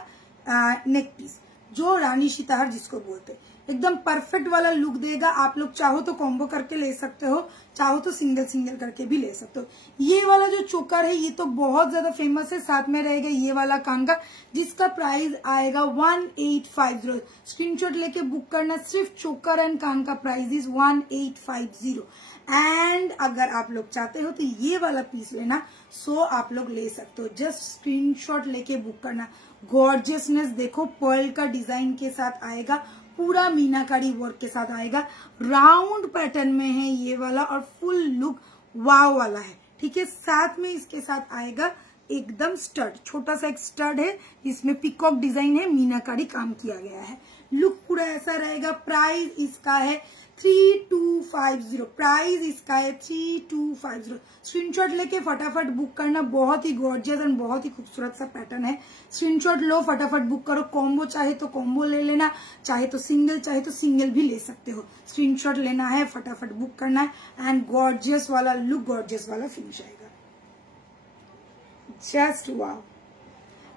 नेक पीस, जो रानी सीताहार जिसको बोलते, एकदम परफेक्ट वाला लुक देगा। आप लोग चाहो तो कॉम्बो करके ले सकते हो, चाहो तो सिंगल सिंगल करके भी ले सकते हो। ये वाला जो चोकर है ये तो बहुत ज्यादा फेमस है। साथ में रहेगा ये वाला कान का, जिसका प्राइस आएगा 1850। स्क्रीनशॉट लेके बुक करना, सिर्फ चोकर एंड कान का प्राइस इज 1850। एंड अगर आप लोग चाहते हो तो ये वाला पीस लेना, सो आप लोग ले सकते हो। जस्ट स्क्रीनशॉट लेके बुक करना। गॉर्जियसनेस देखो, पर्ल का डिजाइन के साथ आएगा, पूरा मीनाकारी वर्क के साथ आएगा। राउंड पैटर्न में है ये वाला और फुल लुक वाव वाला है। ठीक है। साथ में इसके साथ आएगा एकदम स्टड, छोटा सा एक स्टड है, इसमें पिकॉक डिजाइन है, मीनाकारी काम किया गया है। लुक पूरा ऐसा रहेगा। प्राइस इसका है 3250, प्राइस इसका है 3250। स्क्रीनशॉट लेके फटाफट बुक करना। बहुत ही गॉर्जियस एंड बहुत ही खूबसूरत सा पैटर्न है। स्क्रीनशॉट लो, फटाफट बुक करो। कॉम्बो चाहे तो कॉम्बो ले लेना, चाहे तो सिंगल भी ले सकते हो। स्क्रीनशॉट लेना है, फटाफट बुक करना है। एंड गॉर्जियस वाला लुक, गॉर्जियस वाला फिनिश आएगा। জাস্ট ওয়াও,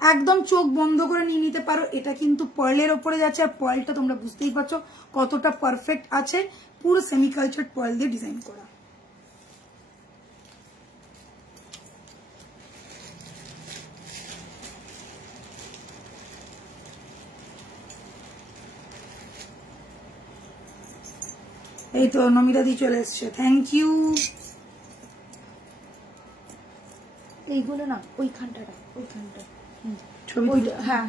একদম চোখ বন্ধ করে নিয়ে নিতে পারো। এটা কিন্তু পার্লের উপরে যাচ্ছে, আর পার্লটা তোমরা বুঝতেই পারছো কতটা পারফেক্ট আছে। পুরো সেমি কালচার পার্ল দিয়ে ডিজাইন করা। এই তো নমিতা দি চলে এসছে, থ্যাংক ইউ। এইগুলো না ওইখানটা ছবি, হ্যাঁ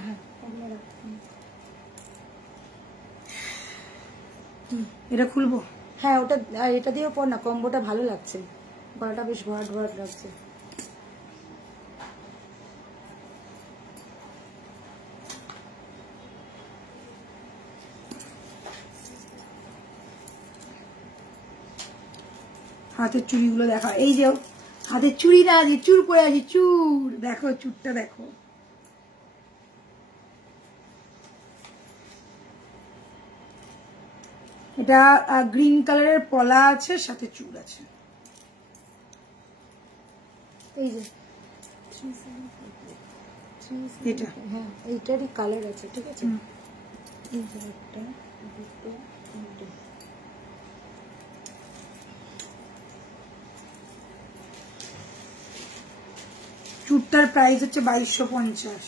এটা খুলবো। হ্যাঁ ওটা, এটা দিয়েও পর না, কম্বোটা ভালো লাগছে, গলাটা বেশ ভরাট ভরাট লাগছে। হাতের চুড়িগুলো দেখা, এই যে হাতের চুড়ি না, যে চুর পরে আছে, চুর দেখো, চুরটা দেখো। এটা গ্রিন কালারের পলা আছে, সাথে চুর আছে। এই যে এটা হ্যাঁ এইটারই কালার আছে, ঠিক আছে। এই যে একটা, দুটো, তিনটে। চুরটার প্রাইস হচ্ছে 2250।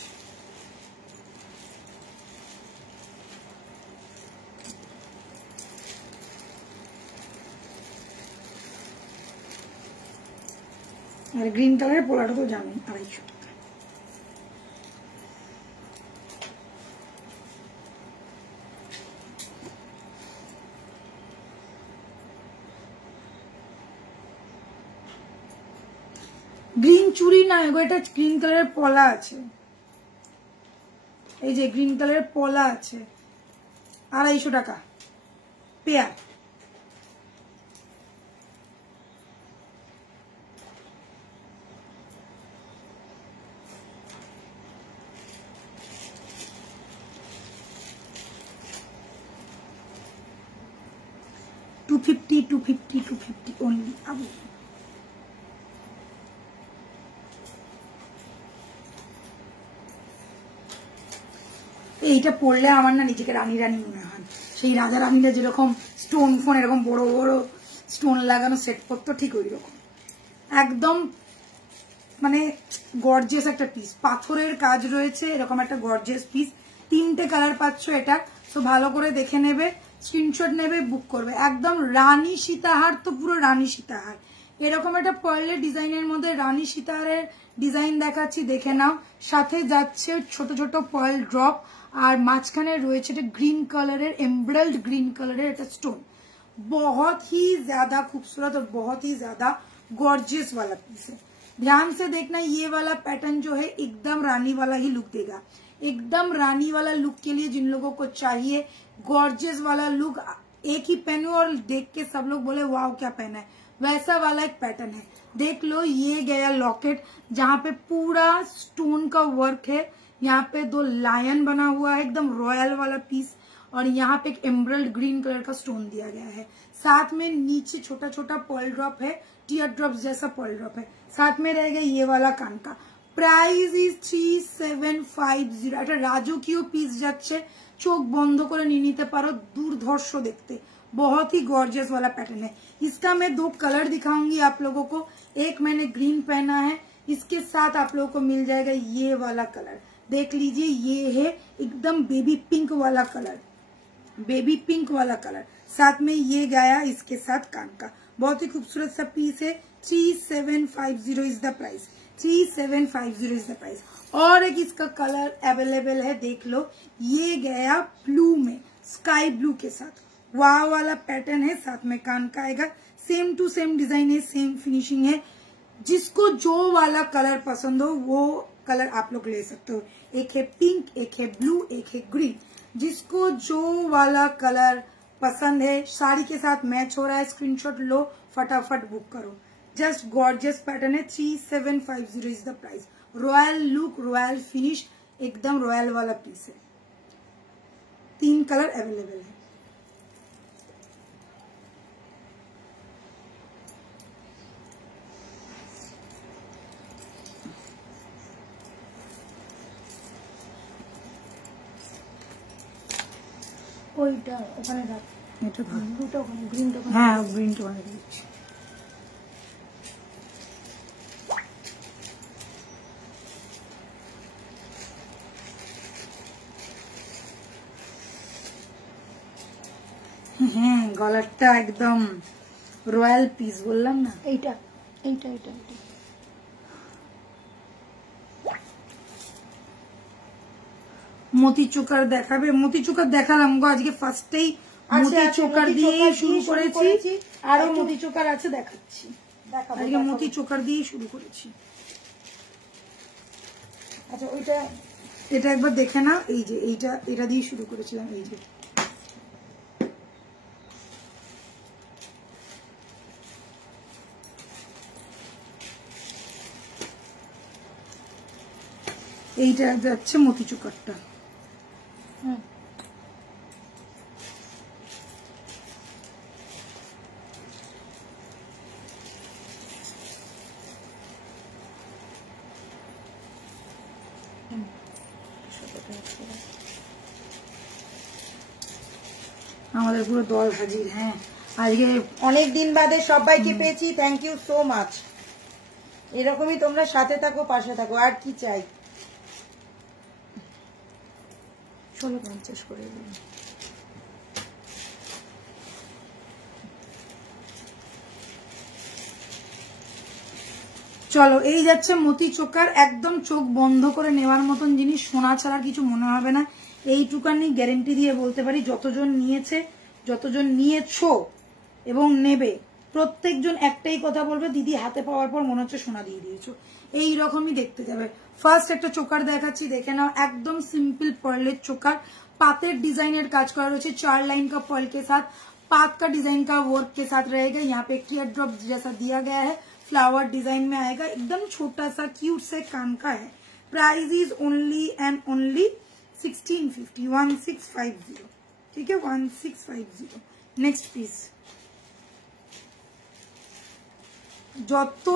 আর গ্রিন কালারের পোলাটা তো জানেন 250 টাকা। গ্রিন চুড়ি না এগো, এটা গ্রিন কালারের পলা আছে। এই যে গ্রিন কালারের পলা আছে, 250 টাকা পেয়ার। $250 only। আবু এইটা পড়লে আমার না নিজেকে রানী রানী মনে হয়। সেই রাজা রানীরা যেরকম স্টোন ফোন এরকম বড় বড় স্টোন লাগানো সেট করতো, ঠিক ওই রকম একদম, মানে গর্জিয়াস একটা পিস। পাথরের কাজ রয়েছে, এরকম একটা গর্জিয়াস পিস। 3টে কালার পাচ্ছ এটা, তো ভালো করে দেখে নেবে, স্ক্রিনশট নেবে, বুক করবে। একদম রানী সীতাহার, তো পুরো রানী সীতাহার। এরকম একটা পার্লের ডিজাইনের মধ্যে রানী সীতাহারের ডিজাইন দেখাচ্ছি, দেখে নাও। সাথে যাচ্ছে ছোট ছোট পার্ল ড্রপ, আর মাঝখানে রয়েছে এটা গ্रीन कलर एम्ब्रॉयडर्ड ग्रीन कलर এটা स्टोन। बहुत ही ज्यादा खूबसूरत और बहुत ही ज्यादा गॉर्जियस वाला पीस है। ध्यान से देखना, ये वाला पैटर्न जो है एकदम रानी वाला ही लुक देगा। एकदम रानी वाला लुक के लिए जिन लोगों को चाहिए गॉर्जियस वाला लुक, एक ही पहनो और देख के सब लोग बोले वाओ क्या पहना है, वैसा वाला एक पैटर्न है। देख लो, ये गया लॉकेट जहाँ पे पूरा स्टोन का वर्क है, यहाँ पे 2 लायन बना हुआ है, एकदम रॉयल वाला पीस, और यहाँ पे एक एम्ब्रॉयडर्ड ग्रीन कलर का स्टोन दिया गया है। साथ में नीचे छोटा छोटा पर्ल ड्रॉप है, टीयर ड्रॉप जैसा पर्ल ड्रॉप है। साथ में रहेगा ये वाला कान का। Price is 3750। একটা রাজকীয় পিস যাচ্ছে, চোখ বন্ধ করে নিয়ে নিতে পারো, দুর্ধর্ষ দেখতে, बहुत ही गॉर्जियस वाला पैटर्न है। इसका मैं 2 कलर दिखाऊंगी आप लोगों को। एक मैंने ग्रीन पहना है, इसके साथ आप लोगों को मिल जाएगा ये वाला कलर, देख लीजिए, ये है एकदम बेबी पिंक वाला कलर, बेबी पिंक वाला कलर। साथ में ये गया इसके साथ कान का, बहुत ही खूबसूरत सा पीस है। 3750 is the price, 3750 is the price. और एक इसका कलर अवेलेबल है, देख लो, ये गया ब्लू में, स्काई ब्लू के साथ, वाह वाला पैटर्न है। साथ में कान का आएगा, सेम टू सेम डिजाइन है, सेम फिनिशिंग है। जिसको जो वाला कलर पसंद हो वो कलर आप लोग ले सकते हो। एक है पिंक, एक है ब्लू, एक है ग्रीन। जिसको जो वाला कलर पसंद है, साड़ी के साथ मैच हो रहा है, स्क्रीनशॉट लो, फटाफट बुक करो। जस्ट गॉर्जियस पैटर्न है। 3750 is the price. Royal look, royal finish, एकदम रॉयल वाला पीस है। 3 कलर अवेलेबल है। ওইটা ওখানে রাখ, এটা ধর, ব্লুটা ওখানে, গ্রিনটা ওখানে। হ্যাঁ গ্রিনটা ওখানে দিচ্ছি। হ্যাঁ গলারটা একদম রয়্যাল পিস, বললাম না। এইটা এইটা এইটা এইটা মোতি চোকার দেখাবে? মোতি চোকার দেখালাম গো আজকে ফার্স্টেই। মোতি চোকার দিয়ে শুরু করেছি, আরো মোতি চোকার আছে, দেখাচ্ছি। আজকে মোতি চোকার দিয়ে শুরু করেছি। আচ্ছা ওইটা, এটা একবার দেখে না, এই যে এইটা, এটা দিয়ে শুরু করেছিলাম। এই যে এইটা যাচ্ছে মোতি চোকারটা। আমাদের পুরো দল হাজির। হ্যাঁ আজকে অনেক দিন বাদে সবাইকে পেয়েছি, থ্যাংক ইউ সো মাচ। এরকমই তোমরা সাথে থাকো, পাশে থাকো, আর কি চাই। 1650 করে দিন। চলো এই যাচ্ছে মোতি চোকার, একদম চোখ বন্ধ করে নেওয়ার মতন জিনিস, সোনা ছাড়া কিছু মনে হবে না। এইটুকানি গ্যারেন্টি দিয়ে বলতে পারি, যতজন নিয়েছে, যতজন নিয়েছো এবং নেবে, প্রত্যেকজন একটাই কথা বলবে, দিদি হাতে পাওয়ার পর মনে হচ্ছে সোনা দিয়ে দিয়েছো। এই রকমই দেখতে যাবে। ফার্স্ট একটা চোকার দেখাচ্ছি, দেখে নাও। একদম সিম্পল पर्लेट चोकर, पातेर डिजाइनर काज करा रही है, 4 लाइन का पर्ल के साथ, पात का डिजाइन का वर्क के साथ रहेगा। यहाँ पे टीयर ड्रॉप जैसा दिया गया है, फ्लावर डिजाइन में आएगा, एकदम छोटा सा क्यूट से कान का है। Price is only and only 1650, 1650, ठीक है 1650। नेक्स्ट पीस, যত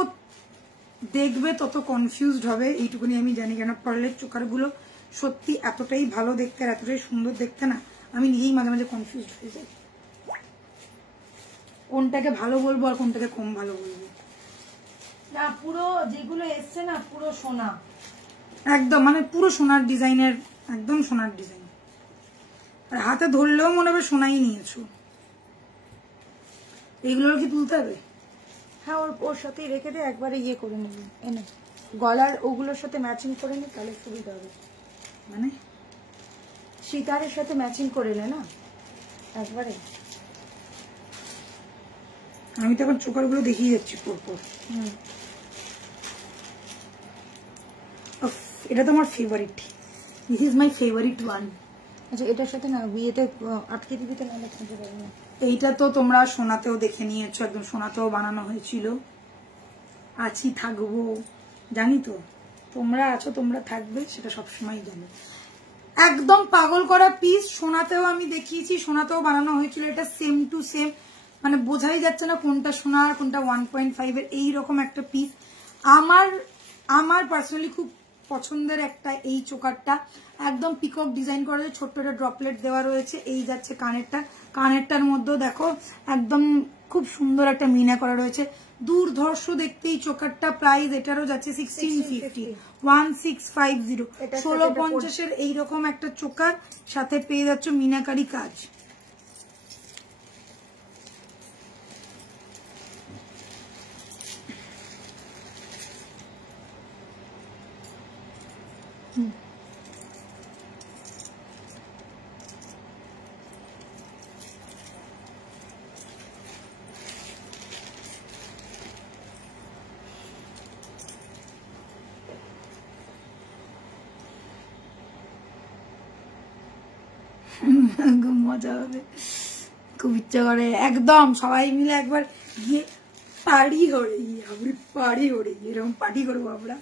দেখবে তত কনফিউজড হবে, এইটুকুনি আমি জানি। কেন পার্লের চোকারগুলো সত্যি এতটাই ভালো দেখতে আর এতটাই সুন্দর দেখতে না, আমি নিজেই মাঝে মাঝে কনফিউজড হয়ে যাই কোনটাকে ভালো বলবো আর কোনটাকে কম ভালো বলবো। না পুরো যেগুলো এসছে না পুরো সোনা, একদম মানে পুরো সোনার ডিজাইনের, একদম সোনার ডিজাইন। আর হাতে ধরলেও মনে হবে সোনাই নিয়েছো। এইগুলোর কি তুলতে হবে? হ্যাঁ ওর সাথে রেখে দে, একবারে ইয়ে করে নিবি, এনে গলার ওগুলোর সাথে ম্যাচিং করে নি, তাহলে সুবিধা হবে। মানে সিতারের সাথে ম্যাচিং করে নে না একবারে। আমি তো এখন চোকারগুলো দেখিয়ে যাচ্ছি পরপর। এটা তো আমার favourite, this is my favourite one. আচ্ছা এটার সাথে না বিয়েতে আটকে দিবি তো, নাহলে খুঁজে পাবো না। এইটা তো তোমরা সোনাতেও দেখে নিয়েছো, একদম সোনাতেও বানানো হয়েছিল। আছি, থাকবো, জানি তো তোমরা আছো, তোমরা থাকবে, সেটা সবসময় জানো। একদম পাগল করা পিস, সোনাতেও আমি দেখিয়েছি, সোনাতেও বানানো হয়েছিল। এটা সেম টু সেম, মানে বোঝাই যাচ্ছে না কোনটা সোনা আর কোনটা 1.5 এর, এইরকম একটা পিস। আমার পার্সোনালি খুব পছন্দের একটা এই চোকারটা, একদম পিকক ডিজাইন করা রয়েছে, ছোট্ট একটা ড্রপলেট দেওয়া রয়েছে। এই যাচ্ছে কানেরটা, কানেরটার মধ্যে দেখো একদম খুব সুন্দর একটা মিনা করা রয়েছে, দুর্ধর্ষ দেখতে এই চোকারটা। প্রাইস এটারও যাচ্ছে 1650, 1650। 1650 এর এইরকম একটা চোকার সাথে পেয়ে যাচ্ছ মিনাকারি কাজ। খুব মজা হবে, খুব ইচ্ছা করে একদম সবাই মিলে একবার গিয়ে পার্টি হরে এরকম পার্টি করবো আমরা।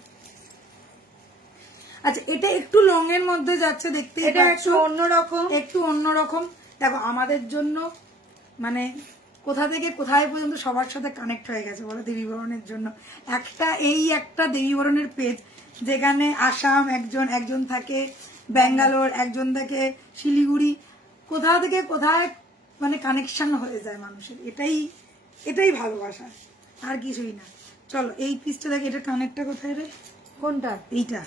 আচ্ছা এটা একটু লং এর মধ্যে যাচ্ছে দেখতে, এটা একটু অন্যরকম। দেখো আমাদের জন্য মানে কোথা থেকে কোথায় পর্যন্ত সবার সাথে কানেক্ট হয়ে গেছে বলো দেবী বরণের জন্য। একটা দেবী বরণের পেজ যেখানে আসাম একজন থাকে, ব্যাঙ্গালোর একজন থাকে, শিলিগুড়ি, কোথা থেকে কোথায় মানে কানেকশন হয়ে যায় মানুষের, এটাই ভালোবাসা আর কিছুই না। চলো এই পিসটা দেখ, এটা কানেক্টটা কোথায় রে? কোনটা? এইটা,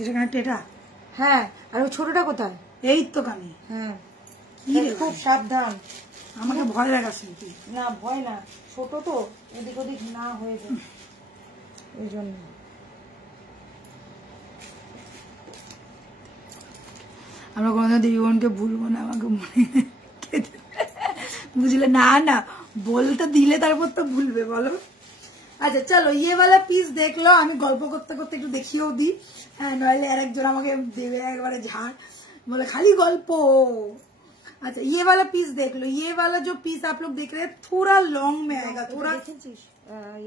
এটা কানেক্ট, এটা। হ্যাঁ আর ওই ছোটটা কোথায়? এই তো কানে। হ্যাঁ কি রে খুব সাবধান, আমাকে ভয় লাগাস নাকি? না ভয় না, ছোট তো এদিক ওদিক না হয়ে যায় ওই জন্য। আমরা কোনোদিন দেবী বোনকে ভুলবো না, আমাকে মনে বুঝলে না, না বলতে দিলে তারপর তো ভুলবে বলো। আচ্ছা চলো ইয়ে वाला পিস দেখলো, আমি গল্প করতে করতে একটু দেখিয়েও দিই, হ্যাঁ নইলে আর একজন আমাকে দেবে একবারে ঝাড়, बोले खाली गल्प। अच्छा ये वाला पीस देख लो, ये वाला जो पीस आप लोग देख रहे हैं थोड़ा लॉन्ग में आएगा, थोड़ा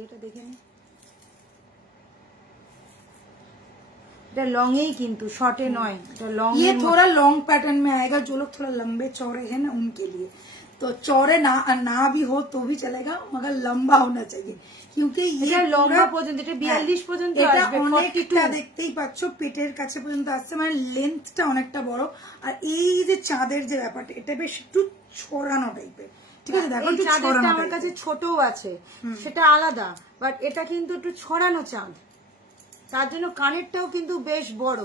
এটা দেখে নি, এটা लॉन्ग ही किंतु शॉर्टे नॉय, এটা लॉन्ग, ये थोड़ा लॉन्ग पैटर्न में आएगा। जो लोग थोड़ा लंबे चौड़े हैं ना उनके लिए, तो चौड़े ना भी हो तो भी चलेगा मगर लंबा होना चाहिए, क्योंकि ये লম্বা পর্যন্ত, এটা 42 পর্যন্ত আসবে, 42 দেখতেই পাচ্ছ পেটের কাছে পর্যন্ত আসছে, মানে লেন্থটা অনেকটা বড়। আর এই যে চাঁদের যে ব্যাপারটা, এটা বেশ একটু ছড়ানো টাইপের, ঠিক আছে? দেখো একটু ছড়ানো, আমার কাছে ছোটও আছে সেটা আলাদা, বাট এটা কিন্তু একটু ছড়ানো চাঁদ, তার জন্য কানেরটাও কিন্তু বেশ বড়।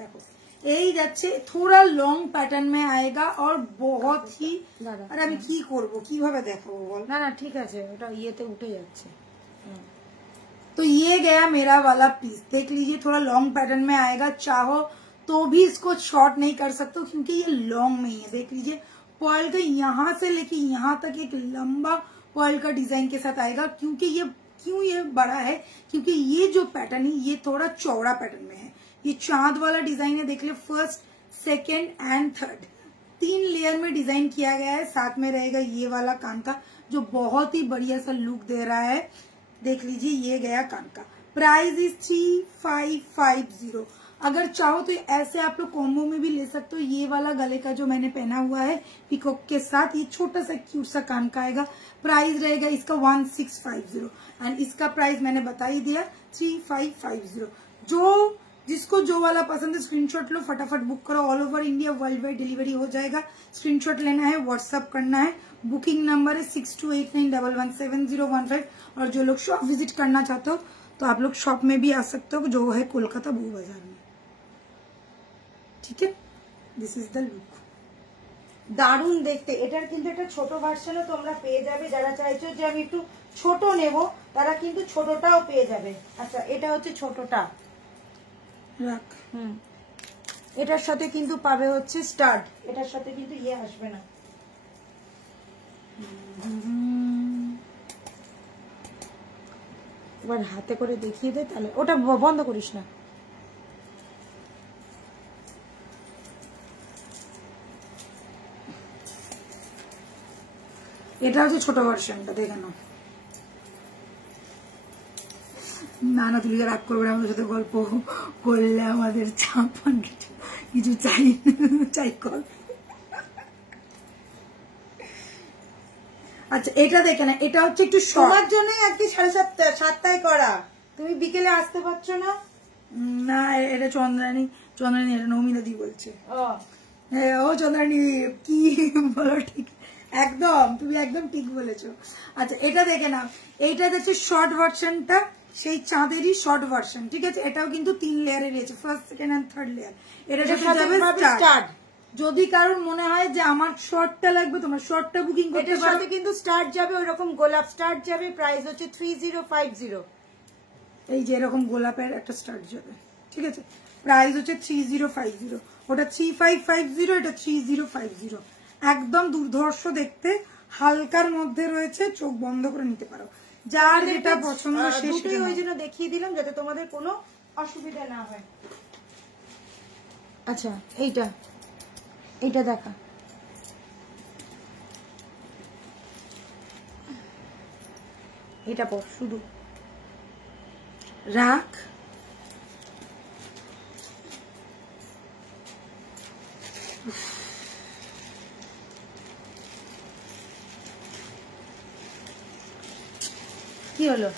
দেখো এই যাচ্ছে थोड़ा लॉन्ग पैटर्न में आएगा और बहुत ही, আরে আমি কি করব কিভাবে দেখাবো বল? না না ঠিক আছে, ওটা ইয়েতে উঠে যাচ্ছে। तो ये गया मेरा वाला पीस, देख लीजिए थोड़ा लॉन्ग पैटर्न में आएगा, चाहो तो भी इसको शॉर्ट नहीं कर सकते हो क्योंकि ये लॉन्ग में ही है। देख लीजिए पर्ल का यहाँ से लेके यहाँ तक एक लंबा पर्ल का डिजाइन के साथ आएगा। क्योंकि ये बड़ा है क्योंकि ये जो पैटर्न है ये थोड़ा चौड़ा पैटर्न में है। ये चांद वाला डिजाइन है, देख लियो first second and third 3 layer में डिजाइन किया गया है। साथ में रहेगा ये वाला कान का जो बहुत ही बढ़िया सा लुक दे रहा है। देख लीजिए ये गया कान का, प्राइस इज 3550। अगर चाहो तो ऐसे आप लोग कॉम्बो में भी ले सकते हो। ये वाला गले का जो मैंने पहना हुआ है पिकॉक के साथ, ये छोटा सा क्यूट सा कान का आएगा। प्राइस रहेगा इसका 1650 एंड इसका प्राइस मैंने बता ही दिया 3550। जिसको जो वाला पसंद है स्क्रीनशॉट लो, फटाफट बुक करो। All over India world wide delivery हो जाएगा। स्क्रीनशॉट लेना है, व्हाट्सअप करना है। बुकिंग नंबर है 6289117015। और जो लोग शॉप विजिट करना चाहते हो तो आप लोग शॉप में भी आ सकते हो, जो है कोलकाता बू बाजार में, ठीक है? This is the look. দারুণ দেখতে। এটার কিন্তু একটা ছোট ভার্সনও তোমরা পেয়ে যাবে, যারা চাইছো যে আমি একটু ছোট নেব তারা কিন্তু ছোটটাও পেয়ে যাবে। আচ্ছা এটা হচ্ছে ছোটটা, রাখ। এটার সাথে কিন্তু পাবে হচ্ছে স্টাড, এটার সাথে কিন্তু ইয়ে আসবে না। এবার হাতে করে দেখিয়ে দে, তাহলে ওটা বন্ধ করিস না। এটা হচ্ছে ছোট ভার্সনটা, দেখে নাও। না না তুই রাগ করবে, আমাদের সাথে গল্প করলে আমাদের চাপান কিছু চাই কর। আচ্ছা এটা দেখে না, এটা হচ্ছে একটু তোমার জন্য আজকে 7:30 করা, তুমি বিকেলে আসতে পারছো না? না এটা চন্দ্রানী এটা নৌমিতা দি বলছে। ও চন্দ্রানী কি বলো, ঠিক একদম, তুমি একদম ঠিক বলেছো। আচ্ছা এটা দেখে নাও, এইটা হচ্ছে শর্ট ভার্সনটা, সেই চাঁদেরই শর্ট ভার্সন, ঠিক আছে? এটাও কিন্তু 3 লেয়ারে রয়েছে, first second and third layer. এটার সাথে যাবে স্টার্ট। যদি কারোর মনে হয় যে আমার শর্টটা লাগবে, তোমরা শর্টটা বুকিং করতে পারো, কিন্তু স্টার্ট যাবে ওইরকম গোলাপ স্টার্ট যাবে। প্রাইস হচ্ছে 3050। এই যে এরকম গোলাপের একটা স্টার্ট যাবে, ঠিক আছে? প্রাইস হচ্ছে 3050, ওটা 3550, এটা 3050। একদম দুর্ধর্ষ দেখতে, হালকার মধ্যে রয়েছে, চোখ বন্ধ করে নিতে পারো, যার যেটা পছন্দ সেটাই ওই জন্য দেখিয়ে দিলাম যাতে তোমাদের কোনো অসুবিধা না হয়। আচ্ছা এইটা এটা দেখা, এটা পর শুধু রাখ। কি হলো?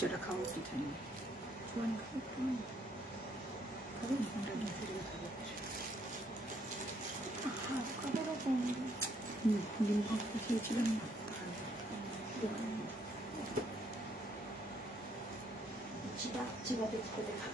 যেটা খাবো পিঠে নিয়ে খেয়েছিলাম না, চিবাতে খেতে খা।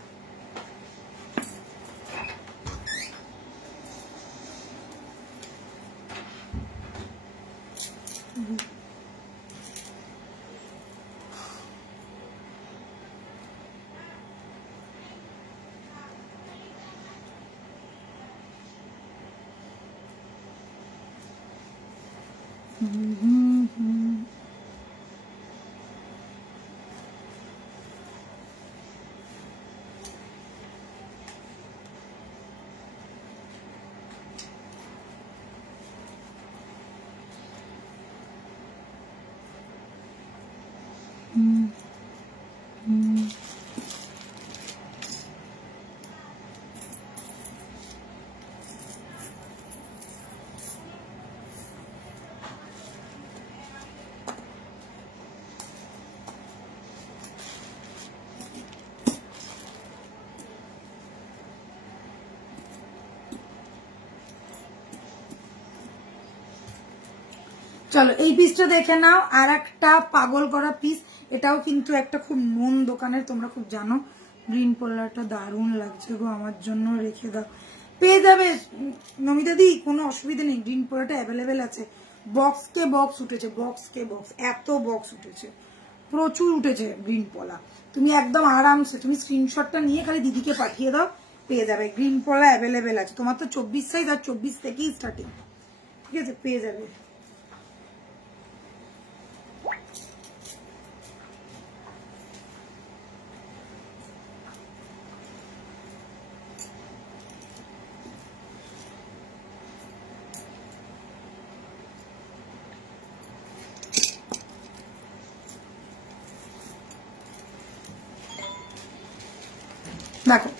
চলো এই পিসটা দেখে নাও। আর একটা পাগল করা পিস, এটাও কিন্তু একটা খুব নোন দোকানের, তোমরা খুব জানো। গ্রিন পোলারটা দারুণ লাগছে গো, আমার জন্য রেখে দাও। পেয়ে যাবে নমিতা দি, কোনো অসুবিধা নেই, গ্রিন পোলারটা অ্যাভেলেবেল আছে। বক্স কে বক্স উঠেছে, বক্স কে বক্স, এত বক্স উঠেছে, প্রচুর উঠেছে গ্রিন পোলা। তুমি একদম আরামসে তুমি স্ক্রিনশটটা নিয়ে খালি দিদিকে পাঠিয়ে দাও, পেয়ে যাবে। গ্রিন পোলা অ্যাভেলেবেল আছে, তোমার তো 24 সাইজ, আর 24 থেকেই স্টার্টিং, ঠিক আছে, পেয়ে যাবে। দেখো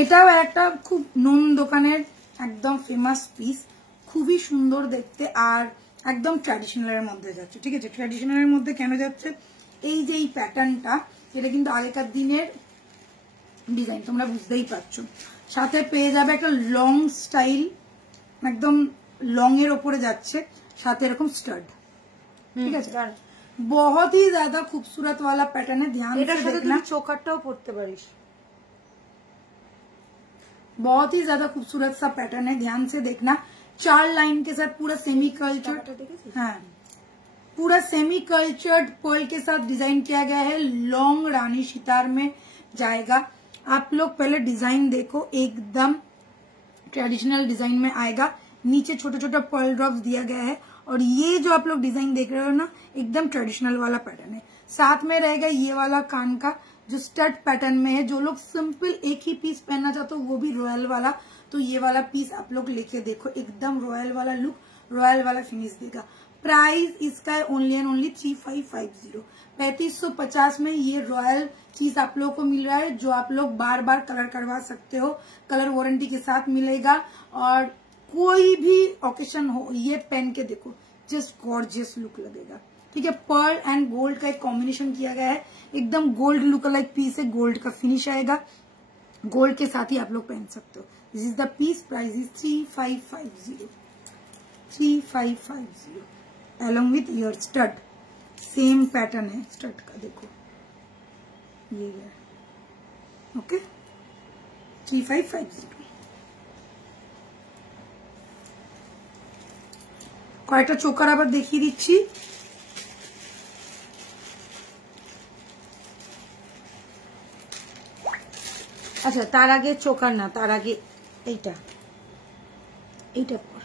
এটাও একটা খুব নোন দোকানের একদম ফেমাস পিস, খুবই সুন্দর দেখতে, আর একদম ট্র্যাডিশনালের মধ্যে যাচ্ছে, ঠিক আছে। ট্র্যাডিশনালের মধ্যে কেন যাচ্ছে, এই যে এই প্যাটার্নটা, এটা কিন্তু আগেকার দিনের ডিজাইন, তোমরা বুঝতেই পারছো। সাথে পেয়ে যাবে একটা লং স্টাইল, একদম লং এর ওপরে যাচ্ছে, সাথে এরকম স্টাড, ঠিক আছে। बहुत ही ज्यादा खूबसूरत वाला पैटर्न है, ध्यान से देखना। चोकरटाও পড়তে পারিস, बहुत ही ज्यादा खूबसूरत सा पैटर्न है, ध्यान से देखना। 4 लाइन के साथ पूरा सेमी कल्चर्ड, हाँ पूरा सेमी कल्चर्ड पर्ल के साथ डिजाइन किया गया है। लॉन्ग रानी सितार में जाएगा। आप लोग पहले डिजाइन देखो, एकदम ट्रेडिशनल डिजाइन में आएगा। नीचे छोटा छोटा पर्ल ड्रॉप्स दिया गया है, और ये जो आप लोग डिजाइन देख रहे हो ना, एकदम ट्रेडिशनल वाला पैटर्न है। साथ में रहेगा ये वाला कान का जो स्टड पैटर्न में है। जो लोग सिंपल एक ही पीस पहनना चाहते हो, वो भी रॉयल वाला, तो ये वाला पीस आप लोग लेके देखो, एकदम रॉयल वाला लुक, रॉयल वाला फिनिश देगा। प्राइस इसका है ओनली एंड ओनली 3550, 3550 में ये रॉयल चीज आप लोगों को मिल रहा है, जो आप लोग बार बार कलर करवा सकते हो, कलर वारंटी के साथ मिलेगा। और कोई भी ओकेशन हो, ये पहन के देखो, जस्ट गॉर्जियस लुक लगेगा, ठीक है। पर्ल एंड गोल्ड का एक कॉम्बिनेशन किया गया है, एकदम गोल्ड लुक लाइक पीस है, गोल्ड का फिनिश आएगा, गोल्ड के साथ ही आप लोग पहन सकते हो। This is the piece, price is 3550, 3550 along with your stud, same pattern है स्टड का, देखो ये है, ओके 3550। কয়েকটা চোকার আবার দেখিয়ে দিচ্ছি। আচ্ছা তার আগে চোকার না, তার আগে এইটা, এইটা পর।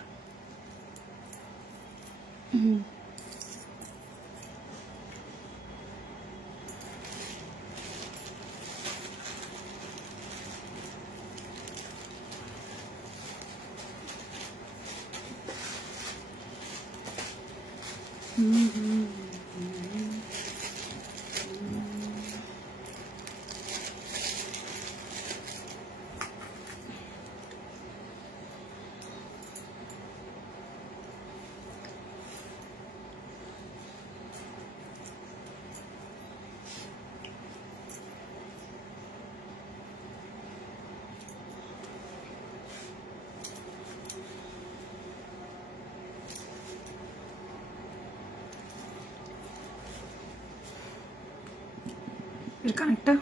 এর কানেক্টটা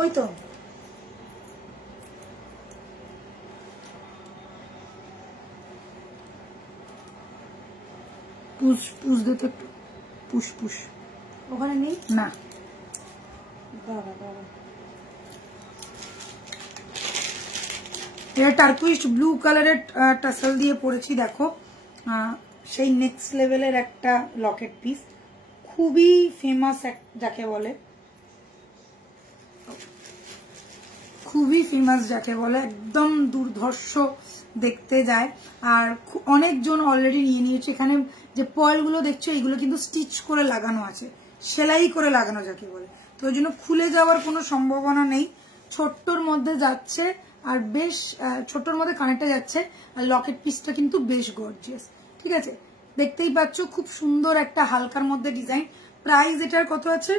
ওই তো পুশ পুশ দে তো একটু পুশ পুশ ওখানে নেই না দাঁড়া দাঁড়া এটা টার্কুইশ ব্লু কালারের টাসেল দিয়ে পরেছি দেখো সেই নেক্সট লেভেলের একটা লকেট পিস খুবই ফেমাস যাকে বলে খুবই ফেমাস যাকে বলে একদম দুর্ধর্ষ দেখতে যায় আর অনেকজন অলরেডি নিয়ে নিয়েছে এখানে যে পয়েলগুলো দেখছো এইগুলো কিন্তু স্টিচ করে লাগানো আছে সেলাই করে লাগানো যাকে বলে তো ওই জন্য খুলে যাওয়ার কোনো সম্ভাবনা নেই ছোট্টর মধ্যে যাচ্ছে আর বেশ ছোট্টর মধ্যে কানেক্টে যাচ্ছে আর লকেট পিসটা কিন্তু বেশ গর্জিয়াস ঠিক আছে দেখতেই পাচ্ছ খুব সুন্দর একটা হালকার মধ্যে ডিজাইন প্রাইস এটার কত আছে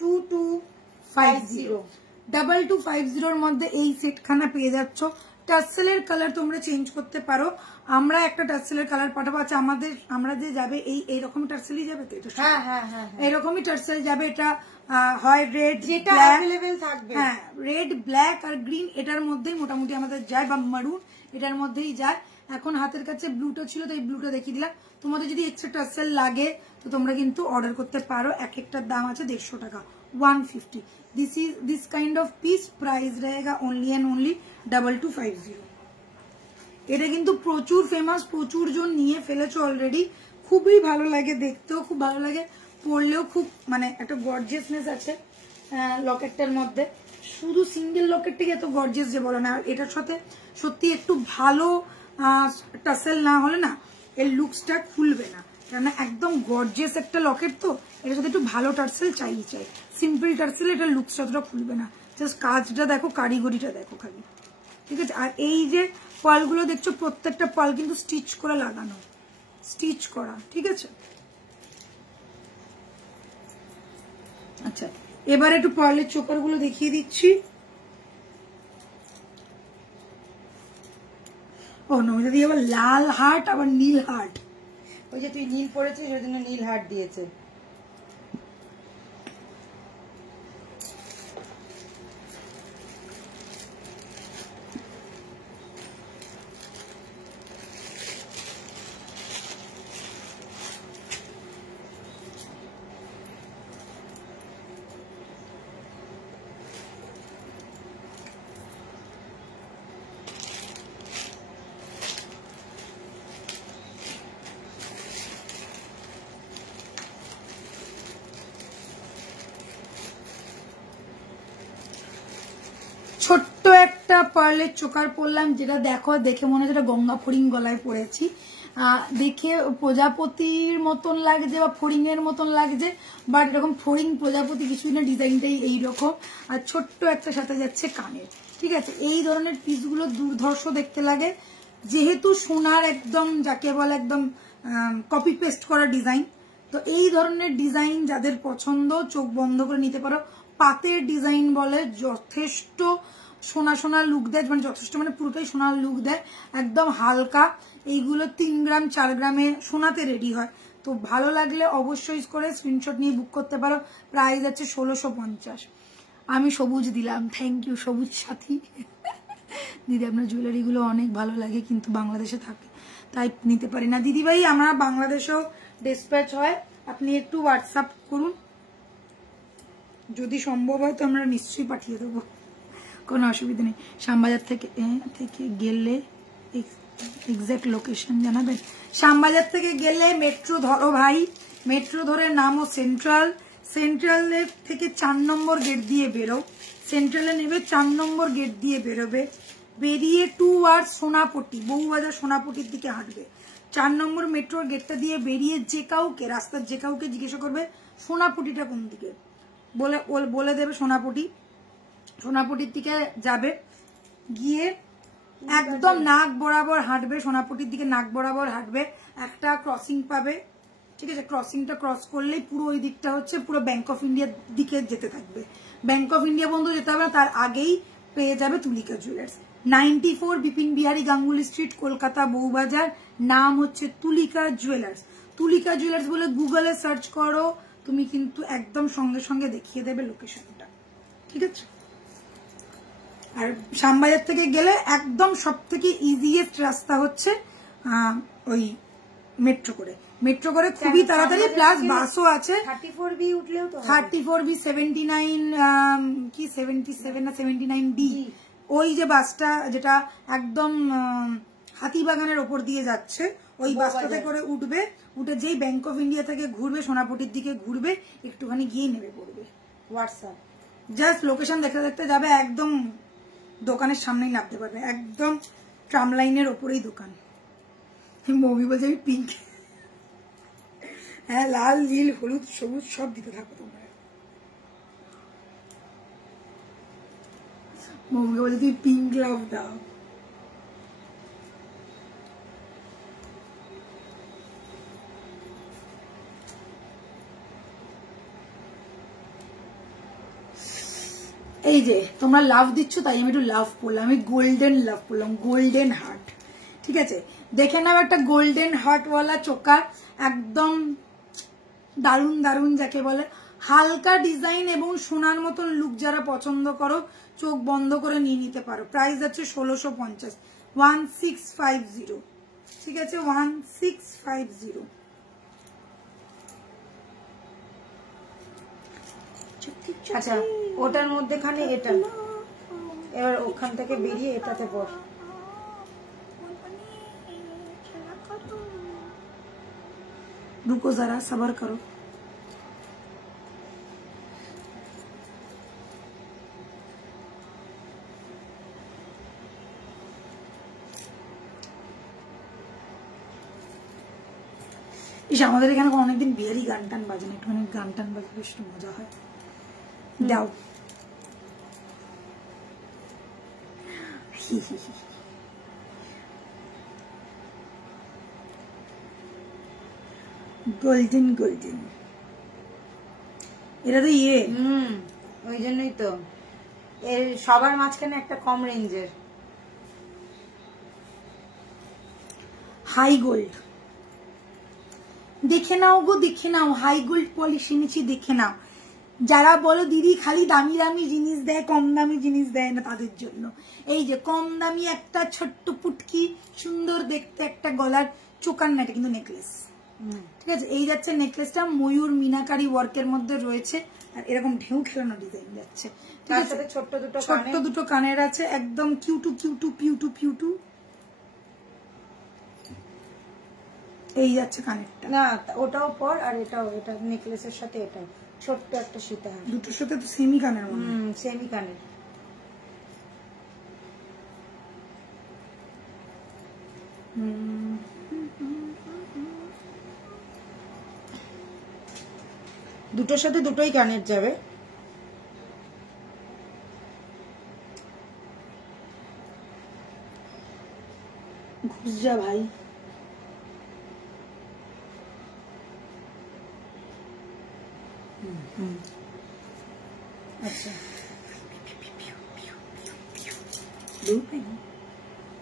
2250 2250 মধ্যে এই সেটখানা পেয়ে যাচ্ছ টাসেলের কালার তোমরা চেঞ্জ করতে পারো আমরা একটা টাসেলের কালার পাঠাবো আচ্ছা আমরা যে যাবে এইরকম টাসেলই যাবে তো এটা হ্যাঁ এইরকমই টাসেল যাবে এটা হয় রেড যেটা अवेलेबल থাকবে হ্যাঁ রেড ব্ল্যাক আর গ্রিন এটার মধ্যেই মোটামুটি আমাদের যায় বা মারুন এটার মধ্যেই যায় এখন হাতের কাছে ব্লুটা ছিল তাই ব্লুটা দেখিয়ে দিলাম তোমাদের যদি এক্সট্রা টাসেল লাগে তো তোমরা কিন্তু অর্ডার করতে পারো এক একটার দাম আছে 150 টাকা 150 this kind of piece price रहेगा only and only 2250 এটা কিন্তু প্রচুর ফেমাস প্রচুর জন নিয়ে ফেলেছো অলরেডি খুবই ভালো লাগে দেখতেও খুব ভালো লাগে পরলেও খুব মানে একটা গর্জিয়াসনেস আছে লকেটটার মধ্যে শুধু সিঙ্গেল লকেটটাই এত গর্জিয়াস যে বলো না আর এটার সাথে সত্যি একটু ভালো টাসেল না হলে না এর লুকসটা খুলবে না কারণ একদম গর্জিয়াস একটা লকেট তো এটার সাথে একটু ভালো টাসেল চাই সিম্পল টাসেল এটা লুকসটা অতটা খুলবে না জাস্ট কাজটা দেখো কারিগরিটা দেখো খালি ঠিক আছে আর এই যে পালগুলো দেখছো প্রত্যেকটা পাল কিন্তু স্টিচ করে লাগানো স্টিচ করা ঠিক আছে আচ্ছা এবার একটু পার্লের চোকার গুলো দেখিয়ে দিচ্ছি ও নমিতা দিয়ে আবার লাল হার্ট আবার নীল হার্ট ওই যে তুই নীল পরেছিস ওই জন্য নীল হার্ট দিয়েছে ছোট্ট একটা পার্লের চোকার পরলাম যেটা দেখো দেখে মনে হচ্ছে গঙ্গা ফড়িং গলায় পড়েছি দেখে প্রজাপতির মতন লাগছে বা ফড়িং এর মতন লাগছে বাট এরকম ফড়িং প্রজাপতি কিছু না ডিজাইনটাই এইরকম আর ছোট্ট একটা সাথে যাচ্ছে কানের ঠিক আছে এই ধরনের পিসগুলো দুর্ধর্ষ দেখতে লাগে যেহেতু সোনার একদম যাকে বলে একদম কপি পেস্ট করা ডিজাইন তো এই ধরনের ডিজাইন যাদের পছন্দ চোখ বন্ধ করে নিতে পারো পাতের ডিজাইন বলে যথেষ্ট সোনা সোনা লুক দেয় মানে যথেষ্ট মানে পুরোটাই সোনার লুক দেয় একদম হালকা এইগুলো 3 গ্রাম 4 গ্রামে সোনাতে রেডি হয় তো ভালো লাগলে অবশ্যই করে স্ক্রিনশট নিয়ে বুক করতে পারো প্রাইস আছে 1650 আমি সবুজ দিলাম থ্যাংক ইউ সবুজ সাথী দিদি আপনার জুয়েলারিগুলো অনেক ভালো লাগে কিন্তু বাংলাদেশে থাকে তাই নিতে পারি না দিদি ভাই আমরা বাংলাদেশেও ডিসপ্যাচ হয় আপনি একটু হোয়াটসঅ্যাপ করুন যদি সম্ভব হয় তো আমরা নিশ্চয়ই পাঠিয়ে দেবো কোনো অসুবিধা নেই শ্যামবাজার থেকে গেলে এক্সাক্ট লোকেশন জানাবেন শ্যামবাজার থেকে গেলে মেট্রো ধরো ভাই মেট্রো ধরে নামো সেন্ট্রালের থেকে 4 নম্বর গেট দিয়ে বেরো সেন্ট্রালে নেবে 4 নম্বর গেট দিয়ে বেরোবে বেরিয়ে 2 আওয়ার্স সোনাপট্টি বউবাজার সোনাপট্টির দিকে হাঁটবে 4 নম্বর মেট্রোর গেটটা দিয়ে বেরিয়ে যে কাউকে রাস্তার যে কাউকে জিজ্ঞাসা করবে সোনাপট্টিটা কোন দিকে বলে দেবে সোনাপট্টির দিকে যাবে গিয়ে একদম নাক বরাবর হাঁটবে সোনাপট্টির দিকে নাক বরাবর হাঁটবে একটা ক্রসিং পাবে ঠিক আছে ক্রসিংটা ক্রস করলেই পুরো ওই দিকটা হচ্ছে পুরো ব্যাংক অফ ইন্ডিয়ার দিকে যেতে থাকবে ব্যাংক অফ ইন্ডিয়া বন্ধু যেতে হবে তার আগেই পেয়ে যাবে তুলিকা জুয়েলার্স 94 বিপিন বিহারী গাঙ্গুলি স্ট্রিট কলকাতা বউবাজার নাম হচ্ছে তুলিকা জুয়েলার্স বলে গুগলে সার্চ করো তুমি কিন্তু একদম সঙ্গে সঙ্গে দেখিয়ে দেবে লোকেশনটা ঠিক আছে। আর শ্যামবাজার থেকে গেলে একদম সব থেকে ইজিয়েস্ট রাস্তা হচ্ছে ওই মেট্রো করে খুবই তাড়াতাড়ি, প্লাস বাসও আছে। 34B উঠলেও তো 34B 79 কি 77 না 79D, ওই যে বাসটা যেটা একদম হাতিবাগানের ওপর দিয়ে যাচ্ছে, ওই বাসটাতে করে উঠে যেই ব্যাংক অফ ইন্ডিয়া থেকে ঘুরবে, সোনাপটির দিকে ঘুরবে, একটুখানি গিয়ে নেমে পড়বে। হোয়াটসঅ্যাপ জাস্ট লোকেশন দেখতে দেখতে যাবে, একদম দোকানের সামনেই নামতে পারবে, একদম ট্রাম লাইনের ওপরেই দোকান। মৌমি বলছে আমি পিঙ্ক, হ্যাঁ লাল নীল হলুদ সবুজ সব দিতে থাকো তোমরা। মৌমিকে বলছে তুমি পিঙ্ক লাভ দাও। এই যে তোমরা লাভ দিচ্ছ তাই আমি একটু লাভ করলাম, আমি গোল্ডেন লাভ করলাম, গোল্ডেন হার্ট। ঠিক আছে, দেখে নাও একটা গোল্ডেন হার্টওয়ালা চোকার, একদম দারুণ দারুণ যাকে বলে, হালকা ডিজাইন এবং সোনার মতন লুক যারা পছন্দ করো চোখ বন্ধ করে নিয়ে নিতে পারো। প্রাইস আছে 1650, 1650। ঠিক আছে, 1650। আচ্ছা, ওটার মধ্যেখানে এটা, এবার ওখান থেকে বেরিয়ে এটাতে পর। रुको जरा सब्र करो। ইস আমাদের এখানে অনেকদিন বিয়েরই গান টান বাজে না, একটুখানি গান টান বাজে বেশ মজা হয়। দাও গোল্ডেন গোল্ডেন, এটা তো ইয়ে ওই জন্যই তো এর সবার মাঝখানে একটা কম রেঞ্জের হাই গোল্ড। দেখে নাও গো, দেখে নাও, হাই গোল্ড পলিশ এনেছি, দেখে নাও। যারা বলো দিদি খালি দামি দামি জিনিস দেয়, কম দামি জিনিস দেয় না, তাদের জন্য এই যে কম দামি একটা ছোট্ট পুটকি সুন্দর দেখতে একটা গলার চোকার না, এটা কিন্তু নেকলেস। ঠিক আছে, এই যাচ্ছে নেকলেসটা ময়ূর মিনাকারি ওয়ার্কের মধ্যে রয়েছে, আর এরকম ঢেউ খেলানো ডিজাইন যাচ্ছে। ঠিক আছে, ছোট্ট দুটো কানের আছে, একদম কিউটু কিউটু পিউটু পিউটু। এই যাচ্ছে কানেরটা, না ওটাও পর, আর এটাও, এটা নেকলেসের সাথে এটা ছোট্ট একটা সীতা, দুটোর সাথে তো সেমি কানের, সেমি কানের। দুটোর সাথে দুটোই কানের যাবে। ঘুষ যা ভাই। আচ্ছা,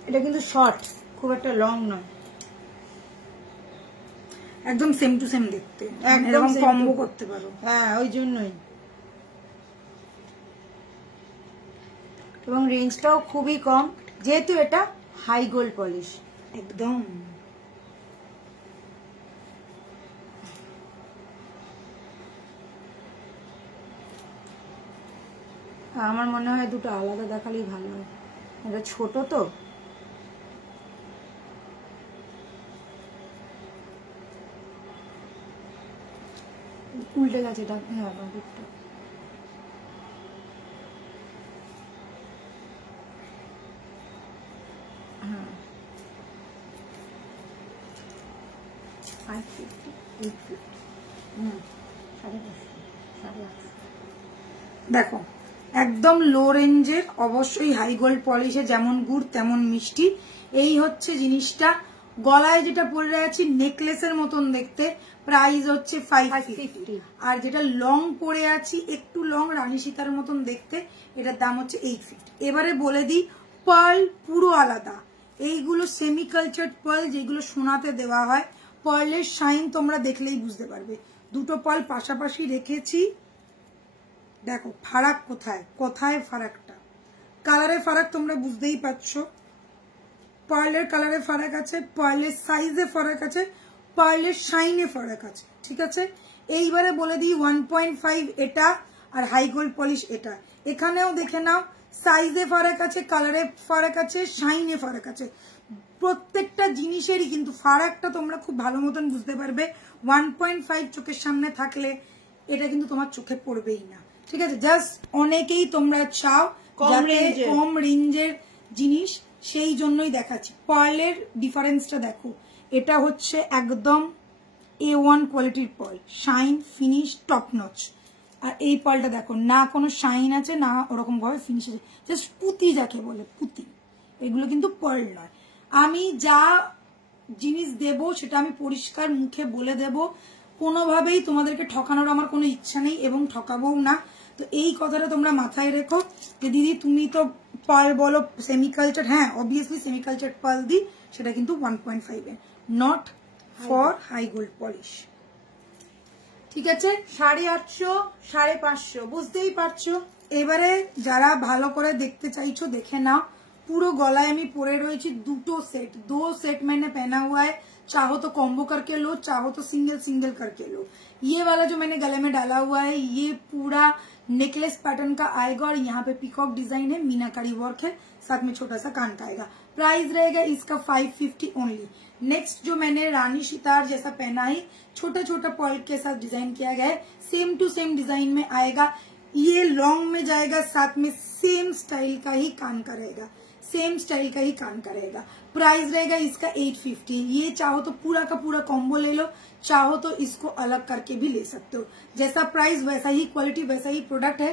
এটা কিন্তু শর্ট, খুব একটা লং নয়, একদম সেম টু সেম দেখতে, একদম কম্বো করতে পারো। হ্যাঁ, ওই জন্যই। এবং রেঞ্জটাও খুবই কম, যেহেতু এটা হাই গোল্ড পলিশ একদম। আমার মনে হয় দুটো আলাদা দেখালেই ভালো হয়, এটা ছোট তো। উল্টে গেছে এটা, হ্যাঁ দিকটা। হ্যাঁ, 550, 850, 550, দেখো একদম লো রেঞ্জের, অবশ্যই হাই গোল্ড পলিশে যেমন গুড় তেমন মিষ্টি। এই হচ্ছে জিনিসটা, গলায় যেটা পরে আছি নেকলেসের মতন দেখতে, প্রাইস হচ্ছে 550। আর যেটা লং পরে আছি একটু লং রানী সীতার মতন দেখতে, এটার দাম হচ্ছে 850। এবারে বলে দিই, পার্ল পুরো আলাদা, এইগুলো সেমি কালচার্ড পার্ল, যেগুলো সোনাতে দেওয়া হয়। পার্লের শাইন তোমরা দেখলেই বুঝতে পারবে। দুটো পার্ল পাশাপাশি রেখেছি, দেখো ফারাক কোথায়, কোথায় ফারাকটা, কালারে ফারাক তোমরা বুঝতেই পারছো, পার্লের কালারে ফারাক আছে, পার্লের সাইজে ফারাক আছে, পার্লের শাইনে ফারাক আছে, ঠিক আছে। এইবারে বলে দিই 1.5 এটা আর হাই গোল্ড পলিশ এটা, এখানেও দেখে নাও সাইজে ফারাক আছে, কালারে ফারাক আছে, শাইনে ফারাক আছে, প্রত্যেকটা জিনিসেরই কিন্তু ফারাকটা তোমরা খুব ভালো মতন বুঝতে পারবে। 1.5 চোখের সামনে থাকলে এটা কিন্তু তোমার চোখে পড়বেই না, ঠিক আছে। জাস্ট অনেকেই তোমরা চাও কম রেঞ্জের জিনিস, সেই জন্যই দেখাচ্ছি। পার্লের ডিফারেন্সটা দেখো, এটা হচ্ছে একদম A1 কোয়ালিটির pearl, shine finish top notch. আর এই পার্লটা দেখো, না কোনো শাইন আছে না ওরকম ভাবে ফিনিশ আছে, জাস্ট পুঁতি যাকে বলে পুঁতি, এগুলো কিন্তু পার্ল নয়। আমি যা জিনিস দেব সেটা আমি পরিষ্কার মুখে বলে দেব, কোনোভাবেই তোমাদেরকে ঠকানোর আমার কোনো ইচ্ছা নেই এবং ঠকাবোও না। তো এই কথাটা তোমরা মাথায় রেখো যে দিদি তুমি তো পার্ল বলো সেমিকালচার, হ্যাঁ অবভিয়াসলি সেমিকালচার পার্ল দিই, সেটা কিন্তু 1.5 এর, not for high gold polish, ঠিক আছে। 850 550 বুঝতেই পারছো। এবারে যারা ভালো করে দেখতে চাইছো দেখে নাও, पूरा गलाय আমি পরে রয়েছি দুটো সেট, दो सेट मैंने पहना हुआ है, चाहो तो कॉम्बो करके लो, चाहो तो सिंगल सिंगल करके लो। ये वाला जो मैंने गले में डाला हुआ है ये पूरा नेकलेस पैटर्न का आएगा और यहाँ पे पीकॉक डिजाइन है, मीनाकारी वर्क है, साथ में छोटा सा कान का आएगा। प्राइस रहेगा इसका 550 ओनली। नेक्स्ट जो मैंने रानी सितार जैसा पहना है, छोटा छोटा पर्ल के साथ डिजाइन किया गया है, सेम टू सेम डिजाइन में आएगा, ये लॉन्ग में जाएगा, साथ में सेम स्टाइल का ही कान का रहेगा, सेम स्टाइल का ही कान का रहेगा। प्राइस रहेगा इसका 850। ये चाहो तो पूरा का पूरा कॉम्बो ले लो, चाहो तो इसको अलग करके भी ले सकते हो, जैसा प्राइस वैसा ही क्वालिटी वैसा ही प्रोडक्ट है।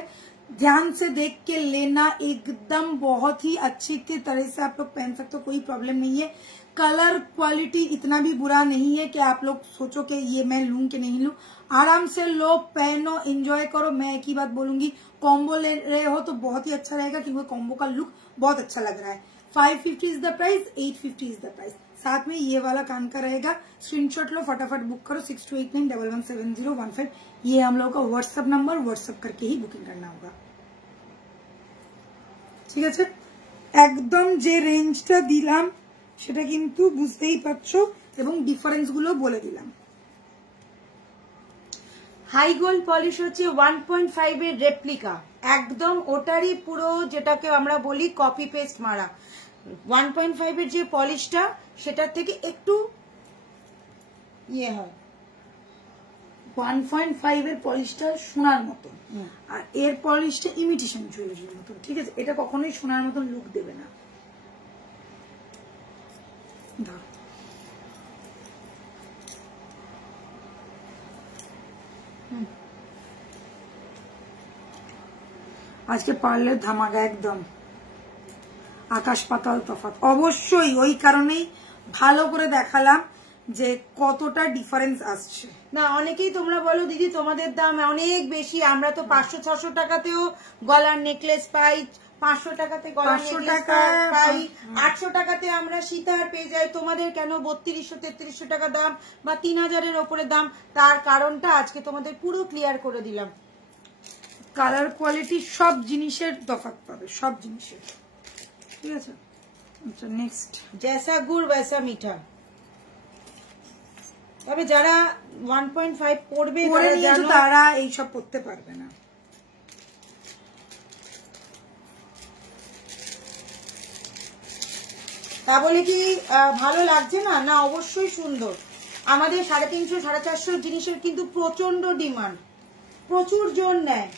ध्यान से देख के लेना, एकदम बहुत ही अच्छी तरह से आप लोग पहन सकते हो, कोई प्रॉब्लम नहीं है। कलर क्वालिटी इतना भी बुरा नहीं है कि आप लोग सोचो कि ये मैं लूं कि नहीं लूं, आराम से लो, पहनो, एंजॉय करो। मैं एक ही बात बोलूंगी, कॉम्बो ले रहे हो तो बहुत ही अच्छा रहेगा क्योंकि कॉम्बो का लुक बहुत अच्छा लग रहा है। 550 is the price, 850 is the price. साथ में ये वाला कान का रहेगा, स्क्रीनशॉट लो, फटाफट बुक करो 6289117015। ये हम लोगों का व्हाट्सएप नंबर, व्हाट्सएप करके ही बुकिंग करना होगा, ঠিক আছে। একদম যে রেঞ্জটা দিলাম সেটা কিন্তু বুঝতেই পারছো এবং ডিফারেন্স গুলো বলে দিলাম। হাই গোল্ড পলিশ হচ্ছে 1.5 এর রেপ্লিকা, একদম ওটারই পুরো যেটাকে আমরা বলি কপি পেস্ট মারা। 1.5 এর যে পলিশটা সেটার থেকে একটু ইয়ে হয়, 1.5 এর পলিশটা সোনার মতো আর এর পলিশটা ইমিটেশন জুয়েলারির মতো, ঠিক আছে। এটা কখনোই সোনার মতন লুক দেবে না। আজকে পার্লের ধামাকা, একদম আকাশ পাতাল তফাৎ। অবশ্যই ওই কারণেই ভালো করে দেখালাম যে কতটা ডিফারেন্স আসছে। না অনেকেই তোমরা বলো দিদি তোমাদের দাম অনেক বেশি, আমরা তো 500-600 টাকাতেও গলার নেকলেস পাই, 500 টাকাতে গলার নেকলেস পাই, 800 টাকাতে আমরা সীতাহার পেয়ে যাই, তোমাদের কেন 3200-3300 টাকা দাম বা 3000 এর উপরে দাম? তার কারণটা আজকে তোমাদের পুরো ক্লিয়ার করে দিলাম। কালার কোয়ালিটি সব জিনিসের তফাৎ পাবে, সব জিনিসের, ঠিক আছে। আচ্ছা নেক্সট, জैसा गुड़ वैसा मीठा। তবে যারা 1.5 পড়বে তারা এইসব পড়তে পারবে না। তা বলে কি ভালো লাগছে না? না অবশ্যই সুন্দর। আমাদের 350-450 জিনিসের কিন্তু প্রচন্ড ডিমান্ড, প্রচুর জন নেয়।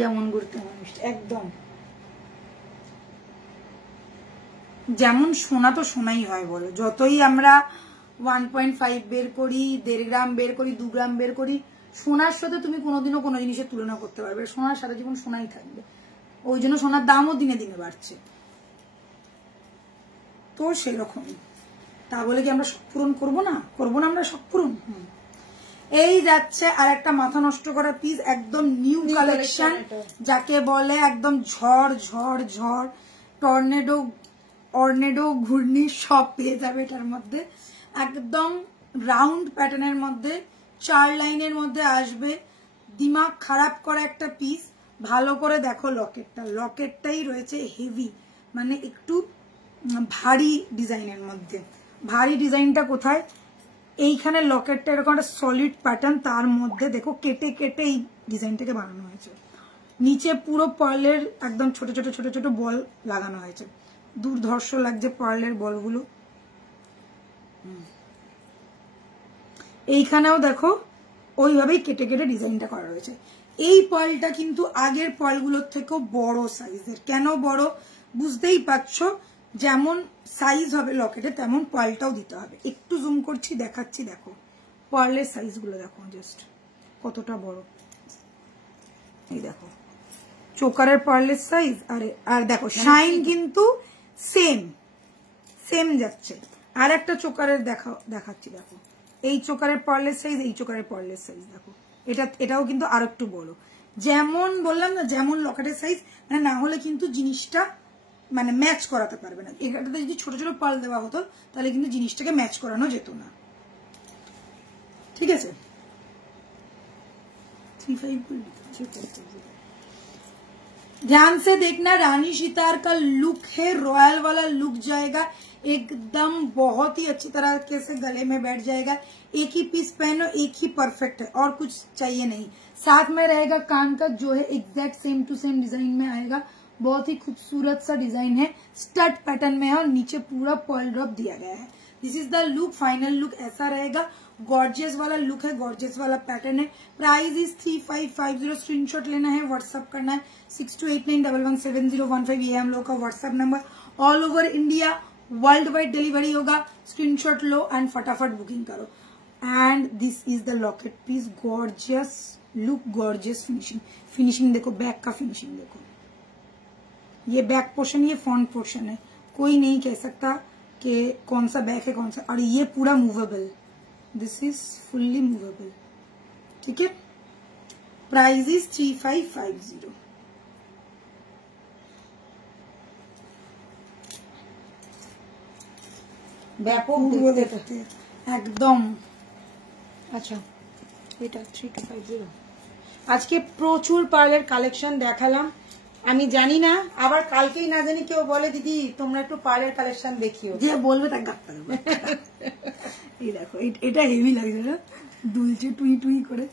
যেমন গুড় তেমন মিষ্টি, একদম যেমন সোনা তো সোনাই হয় বলো। যতই আমরা 1.5 বের করি, 1.5 গ্রাম বের করি, 2 গ্রাম বের করি, সোনার সাথে তুমি কোনোদিনও কোনো জিনিসের তুলনা করতে পারবে, সোনার সাথে জীবন সোনাই থাকবে। ওই জন্য সোনার দামও দিনে দিনে বাড়ছে। তো সেরকমই, তা বলে কি আমরা শখ পূরণ করবো না? করবো না আমরা শখ পূরণ? এই যাচ্ছে আর একটা মাথা নষ্ট করা পিস, একদম নিউ কালেকশন, যাকে বলে একদম ঝড় ঝড় ঝড়, টর্নেডো অর্নেডো ঘূর্ণি সব পেয়ে যাবে এটার মধ্যে। একদম রাউন্ড প্যাটার্নের মধ্যে 4 লাইনের মধ্যে আসবে, দিমাগ খারাপ করা একটা পিস। ভালো করে দেখো লকেটটা, লকেটটাই রয়েছে হেভি, মানে একটু ভারী ডিজাইনের মধ্যে। ভারী ডিজাইনটা কোথায়, এইখানে লকেটটা এরকম একটা সলিড প্যাটার্ন, তার মধ্যে দেখো কেটে কেটে এই ডিজাইনটাকে বানানো হয়েছে। নিচে পুরো পার্লের একদম ছোট ছোট ছোট ছোট বল লাগানো হয়েছে, দুর্ধর্ষ লাগছে পার্লের বলগুলো। এইখানেও দেখো ওইভাবেই কেটে কেটে ডিজাইনটা করা রয়েছে। এই পার্লটা কিন্তু আগের পার্লগুলোর থেকেও বড় সাইজের। কেন বড় বুঝতেই পারছো, যেমন সাইজ হবে লকেটে তেমন পার্লটাও দিতে হবে। একটু জুম করছি দেখাচ্ছি, দেখো পার্লের সাইজগুলো দেখো জাস্ট কতটা বড়। এই দেখো চোকারের পার্লের সাইজ, আর দেখো শাইন কিন্তু সেম সেম যাচ্ছে। আর একটা চোকারের দেখাচ্ছি, দেখো এই চোকারের পার্লের সাইজ, এই চোকারের পার্লের সাইজ দেখো, এটাও কিন্তু আর একটু বড়। যেমন বললাম না, যেমন লকেটের সাইজ, মানে না হলে কিন্তু জিনিসটা মানে ম্যাচ করাতে পারবে না। এটাতে যদি ছোট ছোট পার্ল দেওয়া হতো তাহলে কিন্তু জিনিসটাকে ম্যাচ করানো যেত না। ঠিক আছে, 35 ध्यान से देखना, रानी सितार का लुक है, रॉयल वाला लुक जाएगा एकदम, बहुत ही अच्छी तरह से गले में बैठ जाएगा। एक ही पीस पहनो, एक ही परफेक्ट है, और कुछ चाहिए नहीं। साथ में रहेगा कान का जो है exact same to same design में आएगा, बहुत ही खूबसूरत सा डिजाइन है, स्टड पैटर्न में है और नीचे पूरा पर्ल ड्रॉप दिया गया है। This is the look, final look ऐसा रहेगा। गॉर्जियस वाला लुक है, गॉर्जियस वाला पैटर्न है। Price is 3550। स्क्रीनशॉट लेना है, व्हाट्सअप करना है 6289117015। ये हम लोग का WhatsApp number. All over India world wide delivery होगा। स्क्रीनशॉट लो एंड फटाफट बुकिंग करो। And this is the locket piece, gorgeous look, gorgeous finishing. Finishing देखो, बैक का फिनिशिंग देखो, ये बैक पोर्शन, ये फ्रंट पोर्शन है, कोई नहीं कह सकता कि कौन सा बैक है कौन सा। और ये पूरा movable, this is fully movable. ठीक है, प्राइस इज 3550। ব্যাপক দেখতে একদম। আচ্ছা, এটা 3250। আজকে প্রচুর পার্লের কালেকশন দেখালাম। আমি জানি না আবার কালকেই না জানি কেউ বলে দিদি তোমরা একটু পার্লের কালেকশন দেখিও, যে বলবে তাকে গাপ্পা দেবো। এই দেখো এটা হেভি লাগছে না, দুলছে টুই টুই করে।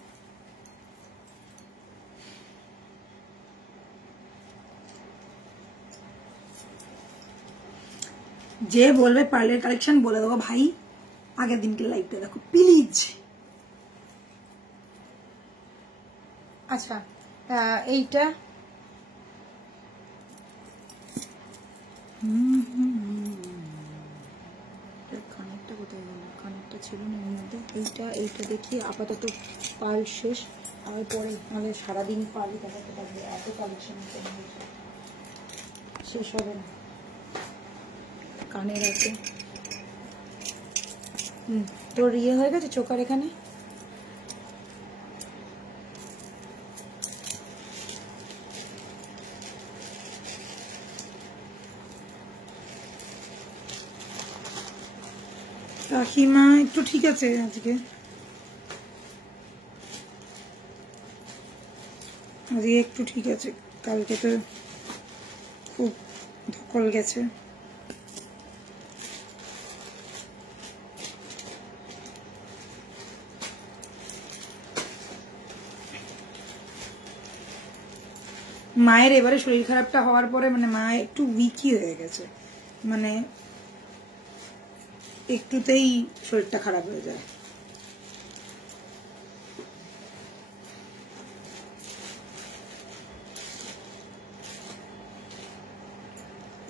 যে বলবে পার্লের কালেকশন বলে দেবো ভাই, আগের দিনকে লাইভটা দেখো প্লিজ। আচ্ছা, এইটা কানেরটা কোথায় গেল? কানেরটা ছিল না এর মধ্যে। এইটা দেখি আপাতত পাল শেষ, আর পরে মানে সারাদিন পালই দেখাতে পারবে, এত কালেকশন শেষ হবে না। কানের আছে, তোর ইয়ে হয়ে গেছে চোকার এখানে। কাকিমা একটু ঠিক আছে আজকে একটু ঠিক আছে, কালকে তো খুব ধকল গেছে। মায়ের এবারে শরীর খারাপটা হওয়ার পরে মানে মা একটু উইকই হয়ে গেছে, মানে একটুতেই শরীরটা খারাপ হয়ে যায়।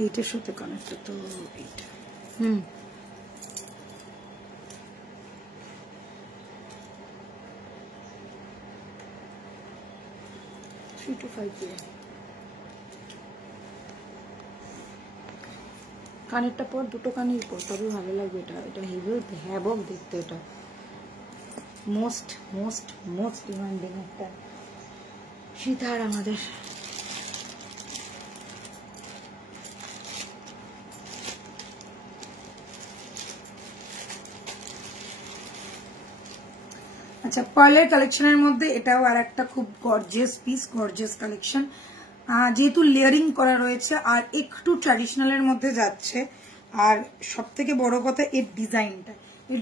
এইটার সাথে কানেক্ট তো এইটা, 3250। কানেরটা পর, দুটো কানের পর, তবে ভালো লাগবে। এটা হেভি হ্যাবক দেখতে। এটা মোস্ট মোস্ট মোস্ট ডিমান্ডিং একটা সীতার আমাদের। আচ্ছা, পার্লের কালেকশনের মধ্যে এটাও আর একটা খুব গর্জিয়াস পিস, গর্জিয়াস কালেকশন। যেহেতু লেয়ারিং করা রয়েছে আর একটু ট্র্যাডিশনালের মধ্যে যাচ্ছে, আর সব থেকে বড় কথা এর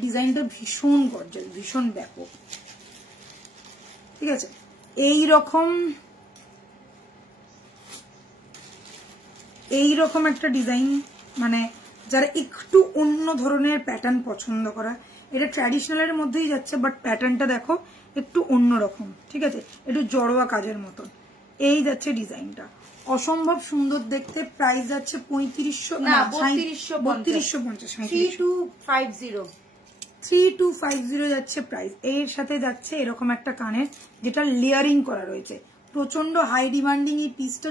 ডিজাইনটা ভীষণ গর্জিয়াস, ভীষণ ব্যাপক। ঠিক আছে, এইরকম একটা ডিজাইন, মানে যারা একটু অন্য ধরনের প্যাটার্ন পছন্দ করা, এটা ট্র্যাডিশনালের মধ্যেই যাচ্ছে, বাট প্যাটার্নটা দেখো একটু অন্যরকম। ঠিক আছে, একটু জড়োয়া কাজের মতন এই যাচ্ছে ডিজাইনটা, অসম্ভব সুন্দর দেখতে। প্রাইস যাচ্ছে 3250 যাচ্ছে প্রাইস। এর সাথে যাচ্ছে এরকম একটা কানের, যেটা লেয়ারিং করা রয়েছে, প্রচন্ড হাই ডিমান্ডিং এই পিসটা।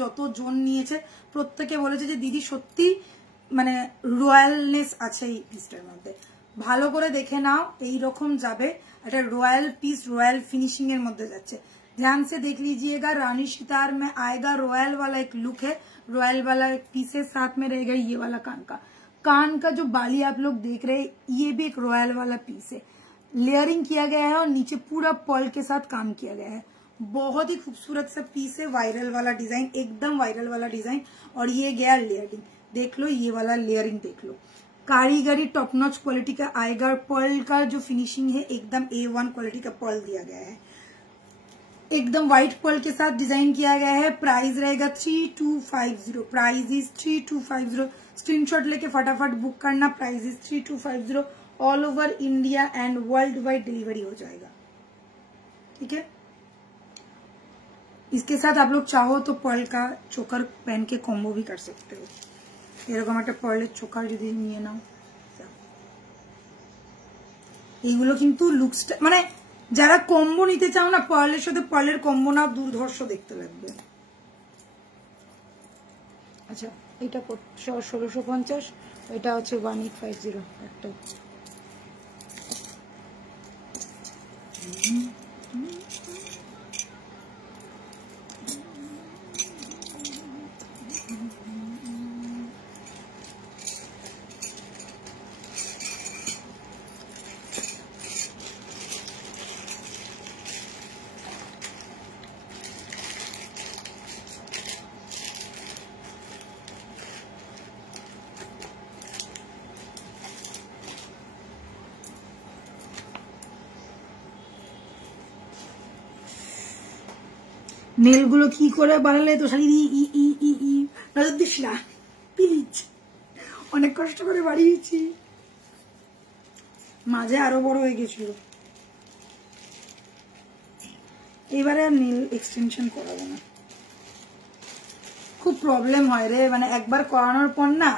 যত জন নিয়েছে প্রত্যেকে বলেছে যে দিদি সত্যি মানে রয়্যালনেস আছে এই পিসটার মধ্যে, ভালো করে দেখে নাও। এইরকম যাবে একটা রয়্যাল পিস, রয়্যাল ফিনিशिंग এর মধ্যে যাচ্ছে। ध्यान से देख लीजिएगा, रानी सितार में आएगा रॉयल वाला एक लुक है, रॉयल वाला एक पीस है, साथ में रहेगा ये वाला कान का जो बाली आप लोग देख रहे हैं, ये भी एक रॉयल वाला पीस है। लेयरिंग किया गया है और नीचे पूरा पर्ल के साथ काम किया गया है। बहुत ही खूबसूरत सा पीस है, वायरल वाला डिजाइन, एकदम वायरल वाला डिजाइन। और ये गया लेयरिंग, देख लो ये वाला लेयरिंग देख लो, कारीगरी टॉप नॉच क्वालिटी का आएगा। पर्ल का जो फिनिशिंग है एकदम A1 क्वालिटी का पर्ल दिया गया है, एकदम व्हाइट पर्ल के साथ डिजाइन किया गया है। प्राइस रहेगा 3250, प्राइस इज 3250। स्क्रीनशॉट लेके फटाफट बुक करना, price is 3250। All over India and world wide delivery हो जाएगा। ठीक है, इसके साथ आप लोग चाहो तो पर्ल का चोकर पहन के कॉम्बो भी कर सकते हो। এরকম একটা পার্লের চোকার যদি নিয়ে নাও, এইগুলো কিন্তু লুকসটা মানে যারা কম্বো নিতে চাও না, পার্লের সাথে পার্লের কম্বো নাও, দুর্ধর্ষ দেখতে লাগবে। আচ্ছা, এটা 1650, এটা হচ্ছে 1850 একটা। নেলগুলো কি করে বাড়ালে তো শাড়ি নজর দিস না প্লিজ, অনেক কষ্ট করে বাড়িয়েছি, মাঝে আরো বড় হয়ে গেছিল। এবারে আর নেল এক্সটেনশন করাবো না, খুব প্রবলেম হয় রে, মানে একবার করানোর পর না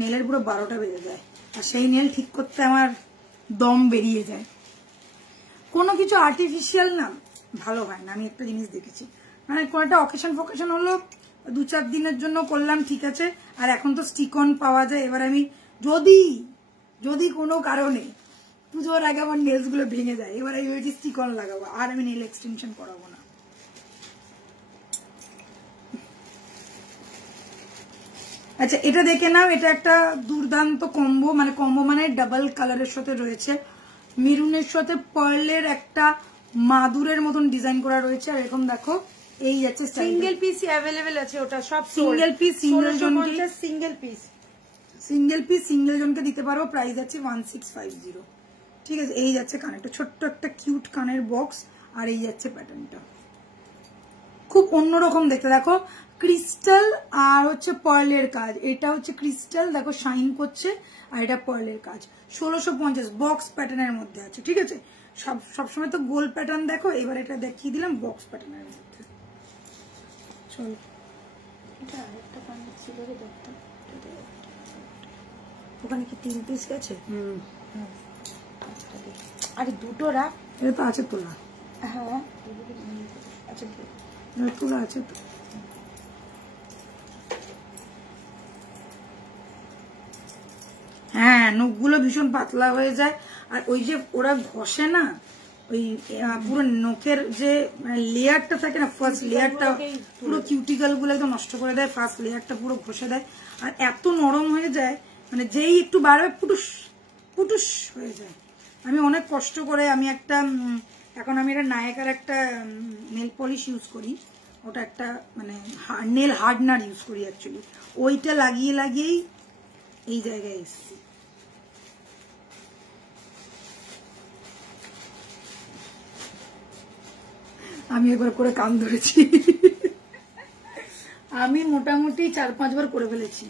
নেলের পুরো 12টা বেজে যায়, আর সেই নেল ঠিক করতে আমার দম বেরিয়ে যায়। কোনো কিছু আর্টিফিশিয়াল না ভালো হয় না, আমি একটা জিনিস দেখেছি, মানে কোন একটা অকেশন হলো 2-4 দিনের জন্য করলাম ঠিক আছে, আর এখন তো স্টিক অন পাওয়া যায়। এবার আমি যদি কোনো কারণে পুজোর আগে আমার নেলস গুলো ভেঙে যায়, এবার আমি ওই স্টিক অন লাগাবো, আর আমি নেল এক্সটেনশন করাবো না। আচ্ছা, এটা দেখে নাও, এটা একটা দুর্দান্ত কম্বো, মানে ডাবল কালারের সাথে রয়েছে, মেরুনের সাথে পার্লের একটা মাদুরের মতন ডিজাইন করা রয়েছে। আর এরকম দেখো এই আছে, সিঙ্গেল পিস অ্যাভেলেবেল আছে, ওটা সব সিঙ্গেল পিস, সিঙ্গেল জনকে দিতে পারো। প্রাইস আছে 1650। ঠিক আছে, এই যাচ্ছে কানেরটা, ছোট্ট একটা কিউট কানের বক্স, আর এই যাচ্ছে প্যাটার্নটা, খুব অন্যরকম দেখতে। দেখো ক্রিস্টাল আর হচ্ছে পার্লের কাজ, এটা হচ্ছে ক্রিস্টাল দেখো শাইন করছে, আর এটা পার্লের কাজ। 1650 বক্স প্যাটার্নের মধ্যে আছে। ঠিক আছে, সবসময় তো গোল প্যাটার্ন দেখো, এবার এটা দেখিয়ে দিলাম বক্স প্যাটার্নের মধ্যে। চলো, এটা আরেকটা কানের ছিল রে, দেখতাম ওখানে কি 3 পিস গেছে? আরে দুটো রাখ, এটা তো আছে তোলা। হ্যাঁ আচ্ছা, তোলা আছে তো। হ্যাঁ, নখগুলো ভীষণ পাতলা হয়ে যায়। আর ওই যে ওরা ঘষে না, ওই পুরো নখের যে লেয়ারটা থাকে না, ফার্স্ট লেয়ারটা পুরো কিউটিক্যাল গুলো একদম নষ্ট করে দেয়, ফার্স্ট লেয়ারটা পুরো ঘষে দেয়। আর এত নরম হয়ে যায়, মানে যেই একটু বাড়বে পুটুস পুটুস হয়ে যায়। আমি অনেক কষ্ট করে আমি একটা এখন আমি একটা নায়িকার একটা নেল পলিশ ইউজ করি, ওটা একটা মানে নেল হার্ডনার ইউজ করি অ্যাকচুয়ালি, ওইটা লাগিয়ে লাগিয়েই এই জায়গায় এসেছি। আমি একবার করে কান ধরেছি, আমি মোটামুটি 4-5 বার করে ফেলেছি।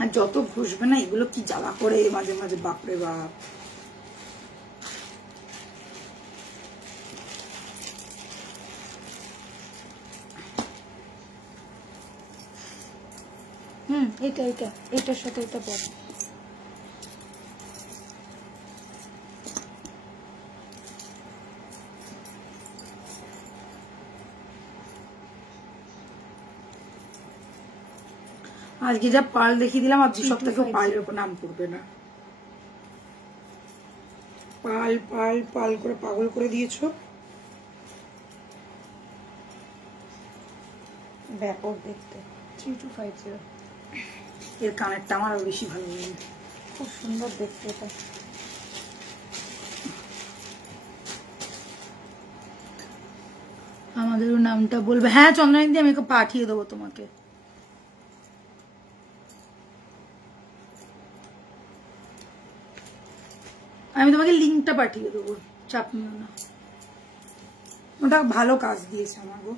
আর যত ঘষবে না এগুলো কি জ্বালা করে মাঝে মাঝে, বাপরে বাপ। এটা এটা এটার সাথে এটা পর। আজকে যা পাল দেখিয়ে দিলাম, আর 2 সপ্তাহে পালের উপর নাম করবে না। পাল পাল পাল করে পাগল করে দিয়েছো। ব্যাপক দেখতে 3250। এর কানেরটা আমার আরো বেশি ভালো লাগে, খুব সুন্দর দেখতে এটা। আমাদেরও নামটা বলবে। হ্যাঁ চন্দ্রানী দি, আমি পাঠিয়ে দেবো তোমাকে। আমি তোমাকে লিঙ্কটা পাঠিয়ে দেবো, চাপ নিও না। ওটা ভালো কাজ দিয়েছে আমার গো।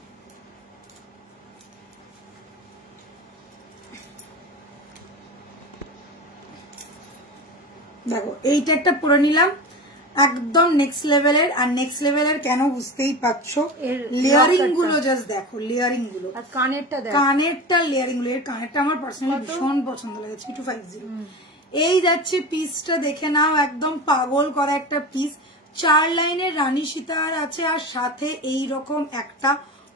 দেখো এইটা একটা পরে নিলাম, একদম নেক্সট লেভেলের। আর নেক্সট লেভেলের কেন বুঝতেই পারছো, এর লেয়ারিং গুলো জাস্ট দেখো, লেয়ারিং গুলো। আর কানেরটা দেখো, কানেরটা লেয়ারিং গুলো, এর কানেরটা আমার পার্সোনালি ভীষণ পছন্দ লাগে। 3250 এই যাচ্ছে পিসটা, দেখে নাও, একদম পাগল করা একটা পিস। 4 লাইনের রানী সীতাহার আছে, আর সাথে এই রকম একটা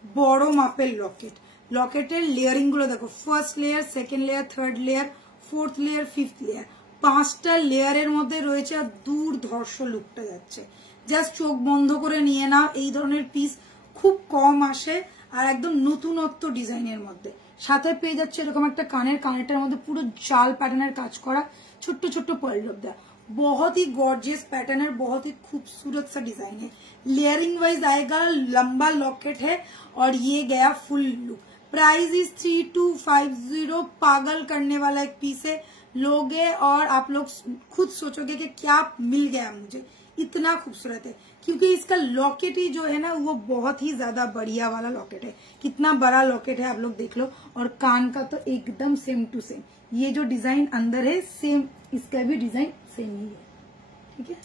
বড় মাপের লকেট। লকেটের লেয়ারিং গুলো দেখো, first layer, second layer, third layer, fourth layer, fifth layer, 5টা লেয়ারের মধ্যে রয়েছে। আর দুর্ধর্ষ লুকটা যাচ্ছে, জাস্ট চোখ বন্ধ করে নিয়ে নাও। এই ধরনের পিস খুব কম আসে, আর একদম নতুনত্ব ডিজাইনের মধ্যে। সাথে পেয়ে যাচ্ছে এরকম একটা কানেরটার মধ্যে পুরো জাল প্যাটার্নের কাজ করা, ছোट्ट छोट्ट पर्ल लग गया। बहुत ही गॉर्जियस पैटर्न है, बहुत ही खूबसूरत सा डिजाइन है। लेयरिंग वाइज आएगा, लंबा लॉकेट है और ये गया फुल लुक। Price is 3250। पागल करने वाला एक पीस है, लोगे और आप लोग खुद सोचोगे कि क्या मिल गया मुझे, इतना खूबसूरत है। क्योंकि इसका लॉकेट ही जो है ना, वो बहुत ही ज्यादा बढ़िया वाला लॉकेट है। कितना बड़ा लॉकेट है आप लोग देख लो। और कान का तो एकदम सेम टू सेम, ये जो डिजाइन अंदर है सेम, इसका भी डिजाइन सेम ही है। ठीक है,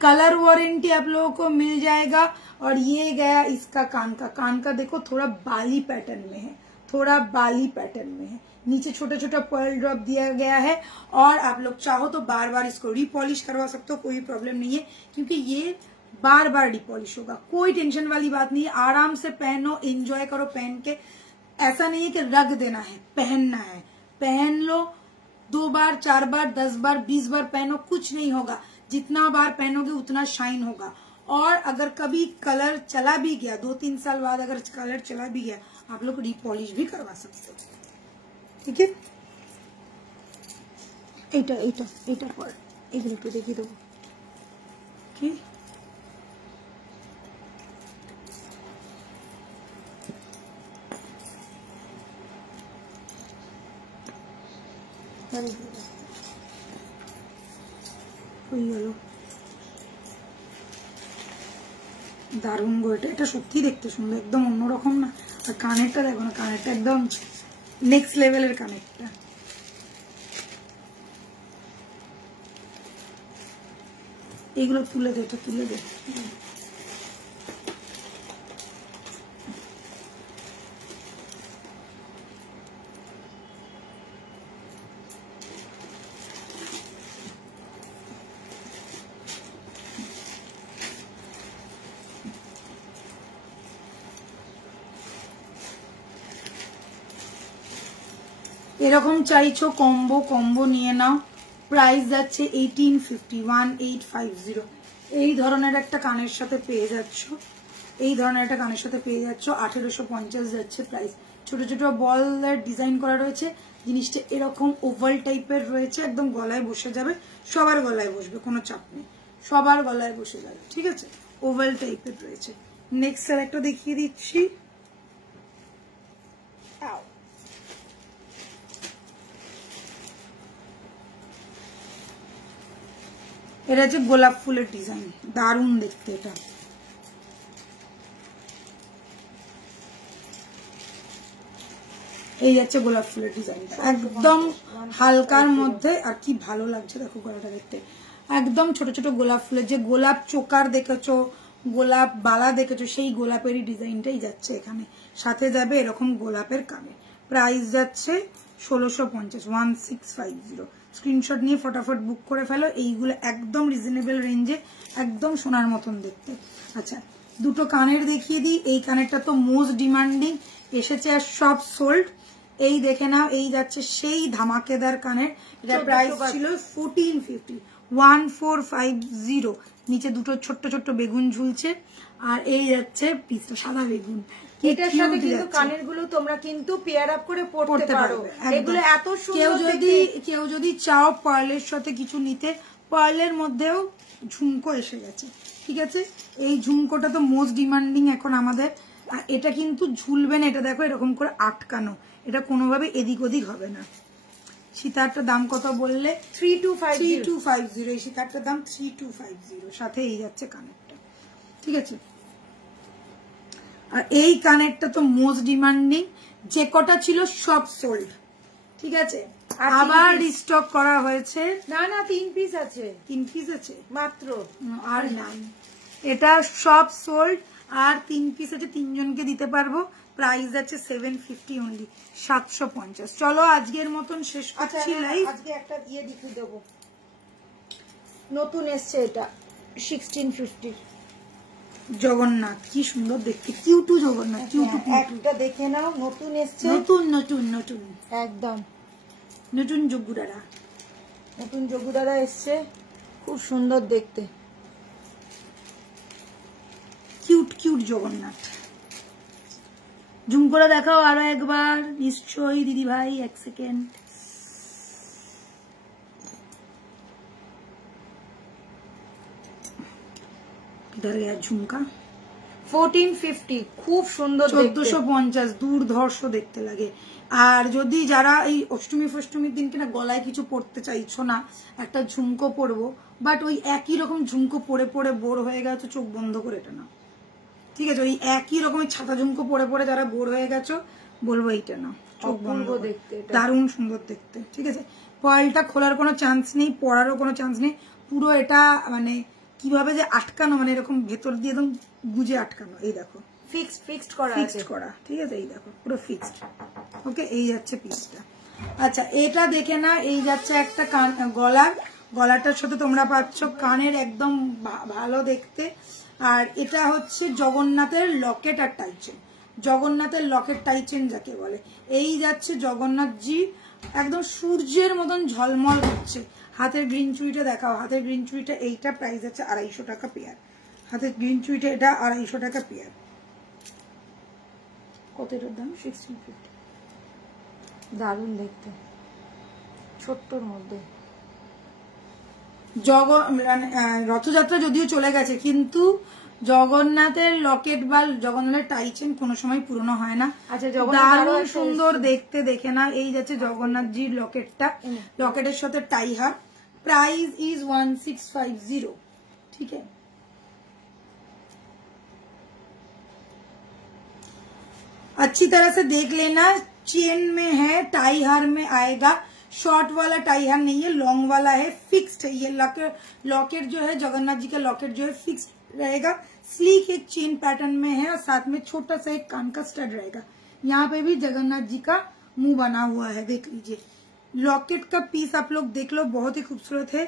कलर वारंटी आप लोगों को मिल जाएगा। और ये गया इसका कान का देखो, थोड़ा बाली पैटर्न में है, थोड़ा बाली पैटर्न में है। नीचे छोटा छोटा पर्ल ड्रॉप दिया गया है। और आप लोग चाहो तो बार बार इसको रिपॉलिश करवा सकते हो, कोई प्रॉब्लम नहीं है, क्योंकि ये बार बार रिपॉलिश होगा। कोई टेंशन वाली बात नहीं है। आराम से पहनो, एंजॉय करो पहन के। ऐसा नहीं है कि रख देना है, पहनना है, पहन लो। 2 बार, 4 बार, 10 बार, 20 बार पहनो, कुछ नहीं होगा। जितना बार पहनोगे उतना शाइन होगा। और अगर कभी कलर चला भी गया, 2-3 साल बाद अगर कलर चला भी गया, आप लोग रिपॉलिश भी करवा सकते हो। ठीक है, এইটার পর এগুলো একটু দেখিয়ে দেবো। কি হয়ে গেল, দারুণ গো। এটা সত্যি দেখতে সুন্দর, একদম অন্যরকম না। আর কানেরটা দেখো না, কানেরটা একদম নেক্সট লেভেলের কানেরটা। এগুলো তুলে দে, এটা তুলে দে। এরকম চাইছো কম্বো, কম্বো নিয়ে নাও। প্রাইস যাচ্ছে 1850, 1850। এই ধরনের একটা কানের সাথে পেয়ে যাচ্ছ, এই ধরনের একটা কানের সাথে পেয়ে যাচ্ছ 1850 যাচ্ছে প্রাইস। ছোট ছোট বলের ডিজাইন করা রয়েছে, জিনিসটা এরকম ওভাল টাইপের রয়েছে, একদম গলায় বসে যাবে, সবার গলায় বসবে, কোনো চাপ নেই, সবার গলায় বসে যাবে, ঠিক আছে, ওভাল টাইপের রয়েছে। নেক্সট আর একটা দেখিয়ে দিচ্ছি, এটা হচ্ছে গোলাপ ফুলের ডিজাইন, দারুণ দেখতে। এটা এই যাচ্ছে গোলাপ ফুলের ডিজাইনটা, একদম হালকার মধ্যে, আর কি ভালো লাগছে দেখো গলাটা দেখতে। একদম ছোট ছোট গোলাপ ফুলের, যে গোলাপ চোকার দেখেছো, গোলাপ বালা দেখেছো, সেই গোলাপেরই ডিজাইনটাই যাচ্ছে এখানে, সাথে যাবে এরকম গোলাপের কানে। প্রাইস যাচ্ছে 1650, 1650। স্ক্রিনশট নিয়ে ফটাফট বুক করে ফেলো, এইগুলো একদম রিজনেবল রেঞ্জে, একদম সোনার মতন দেখতে। আচ্ছা, দুটো কানের দেখিয়ে দিই। এই কানেরটা তো মোস্ট ডিমান্ডিং, এসেছে আর সব সোল্ড। এই দেখে নাও, এই যাচ্ছে সেই ধামাকেদার কানের, এটা প্রাইস ছিল 1450, 1450। নিচে দুটো ছোট্ট ছোট্ট বেগুন ঝুলছে, আর এই যাচ্ছে পিসটা সাদা বেগুন। এটার সাথে কিন্তু কানের গুলো তোমরা কিন্তু পেয়ার আপ করে পড়তে পারো, এগুলো এত সুন্দর। কেউ যদি চাও পার্লের সাথে কিছু নিতে, পার্লের মধ্যেও ঝুমকো এসে গেছে, ঠিক আছে। এই ঝুমকোটা তো মোস্ট ডিমান্ডিং এখন আমাদের, আর এটা কিন্তু ঝুলবে না, এটা দেখো এরকম করে আটকানো, এটা কোনোভাবে এদিক ওদিক হবে না। সীতারটার দাম কত বললে? 3250। এই সীতারটার দাম 3250, সাথে এই যাচ্ছে কানেরটা, ঠিক আছে। আর এই কানেরটা তো মোস্ট ডিমান্ডিং, যে কটা ছিল সব সোল্ড, ঠিক আছে, আবার রিস্টক করা হয়েছে। না না, 3 পিস আছে, 3 পিস আছে মাত্র, আর নাই। এটা সব সোল্ড, আর 3 পিস আছে, 3 জনকে দিতে পারবো। প্রাইস আছে 750 অনলি, 750। চলো আজকের মতন শেষ করছি লাইভ। আজকে একটা দিয়ে দেখিয়ে দেবো, নতুন এসছে এটা 1650 জগন্নাথ, কি সুন্দর দেখতে, কিউটু জগন্নাথ, কিউটু। একটা দেখে নাও, নতুন এসছে, নতুন নতুন নতুন, একদম নতুন যোগুদারা, নতুন যোগুদারা এসছে, খুব সুন্দর দেখতে, কিউট কিউট জগন্নাথ। জুম করে দেখাও আরো একবার নিশ্চয়ই দিদি ভাই, 1 সেকেন্ড। ঝুমকা 1450, খুব সুন্দর, 1450, দুর্ধর্ষ দেখতে লাগে। আর যদি যারা এই অষ্টমী ফষ্টমীর দিন কিনা গলায় কিছু পরতে চাইছো না, একটা ঝুমকো পরবো, বাট ওই একই রকম ঝুমকো পরে পরে বোর হয়ে গেছো, চোখ বন্ধ করে এটা না, ঠিক আছে। ওই একই রকমের ছাতা ঝুমকো পরে পরে যারা বোর হয়ে গেছো, বলবো এইটা না, চোখ বন্ধ দেখতে, দারুণ সুন্দর দেখতে, ঠিক আছে। পয়েলটা খোলার কোনো চান্স নেই, পরারও কোনো চান্স নেই, পুরো এটা মানে কিভাবে যে আটকানো, মানে এরকম ভেতর দিয়ে একদম গুজে আটকানো। এই দেখো ফিক্সড করা, ঠিক আছে, এই দেখো পুরো ফিক্সড। ওকে, এই যাচ্ছে পিসটা। আচ্ছা, এটা দেখে না, এই যাচ্ছে একটা গলাটার সাথে তোমরা পাচ্ছ কানের, একদম ভালো দেখতে। আর এটা হচ্ছে জগন্নাথের লকেট আর টাইচেন, জগন্নাথের লকেট টাইচেন যাকে বলে। এই যাচ্ছে জগন্নাথজি, একদম সূর্যের মতন ঝলমল হচ্ছে। হাতের গ্রিন চুড়িটা দেখাও, হাতের গ্রিন চুড়িটা, এইটা প্রাইস আছে 250 টাকা পেয়ার। হাতের গ্রিন চুড়িটা এটা 250 টাকা পেয়ার। কত এটার দাম? 1650। দারুণ দেখতে, ছোট্টর মধ্যে। রথযাত্রা যদিও চলে গেছে, কিন্তু জগন্নাথের লকেট বা জগন্নাথের টাইচেন কোনো সময় পুরনো হয় না। আচ্ছা, দারুণ সুন্দর দেখতে, দেখে না। এই যাচ্ছে জগন্নাথজির লকেটটা, লকেটের সাথে টাই হার। प्राइस इज 1650, ठीक है। अच्छी तरह से देख लेना, चेन में है, टाई हार में आएगा। शॉर्ट वाला टाई हार नहीं है, लॉन्ग वाला है, फिक्स्ड है। ये लॉकेट जो है, जगन्नाथ जी का लॉकेट जो है फिक्स्ड रहेगा। स्लीक एक चेन पैटर्न में है, और साथ में छोटा सा एक कान का स्टड रहेगा। यहाँ पे भी जगन्नाथ जी का मुंह बना हुआ है, देख लीजिए। लॉकेट का पीस आप लोग देख लो, बहुत ही खूबसूरत है,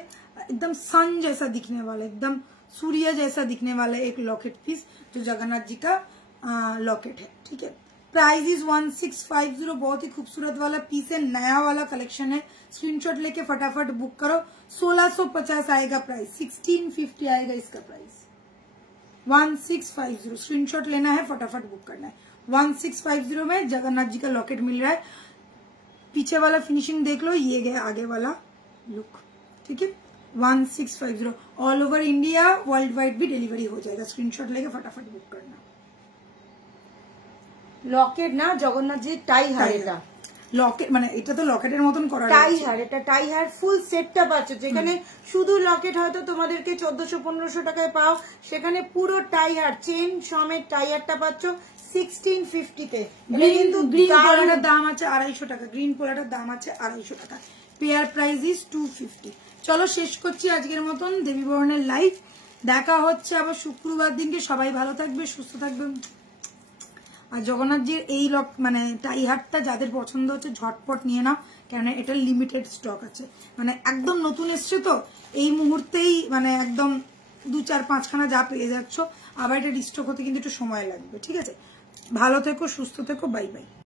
एकदम सन जैसा दिखने वाला, एकदम सूर्य जैसा दिखने वाला एक लॉकेट पीस, जो जगन्नाथ जी का लॉकेट है, ठीक है। Price is 1650। बहुत ही खूबसूरत वाला पीस है, नया वाला कलेक्शन है। स्क्रीनशॉट लेके फटाफट बुक करो। 1650 आएगा प्राइस, 1650 आएगा इसका प्राइस। 1650 स्क्रीनशॉट लेना है, फटाफट बुक करना है। 1650 में जगन्नाथ जी का लॉकेट मिल रहा है। पीछे वाला फिनिशिंग देख लो, ये गया आगे वाला लुक, ठीक है। 1650 all over India, world wide भी डिलीवरी हो जाएगा। स्क्रीनशॉट लेके फटाफट बुक करना। লকেট না জগন্নাথজির টাই হার, এটা লকেট মানে এটা তো লকেটের মতন করা টাই হার, এটা টাই হার ফুল সেটটা পাচ্ছ। যেখানে শুধু লকেট হয়তো তোমাদেরকে 1400-1500 টাকায় পাও, সেখানে পুরো টাই হার চেন সমেত টাই হারটা পাচ্ছ 1650 তে। কিন্তু গ্রিন পোলাটার দাম আছে 250 টাকা, গ্রিন পোলাটার দাম আছে 250 টাকা। Pair price is 250। চলো শেষ করছি আজকের মতন দেবীবরণের লাইভ। দেখা হচ্ছে আবার শুক্রবার দিনকে। সবাই ভালো থাকবে, সুস্থ থাকবে। আর জগন্নাথজির এই মানে টাই হারটা যাদের পছন্দ হচ্ছে ঝটপট নিয়ে নাও, কেন এটা লিমিটেড স্টক আছে। মানে একদম নতুন এসছে তো, এই মুহূর্তেই মানে একদম 2-4-5 খানা যা পেয়ে যাচ্ছ। আবার এটা রিস্টক হতে কিন্তু একটু সময় লাগবে, ঠিক আছে। ভালো থেকো, সুস্থ থেকো, বাই বাই।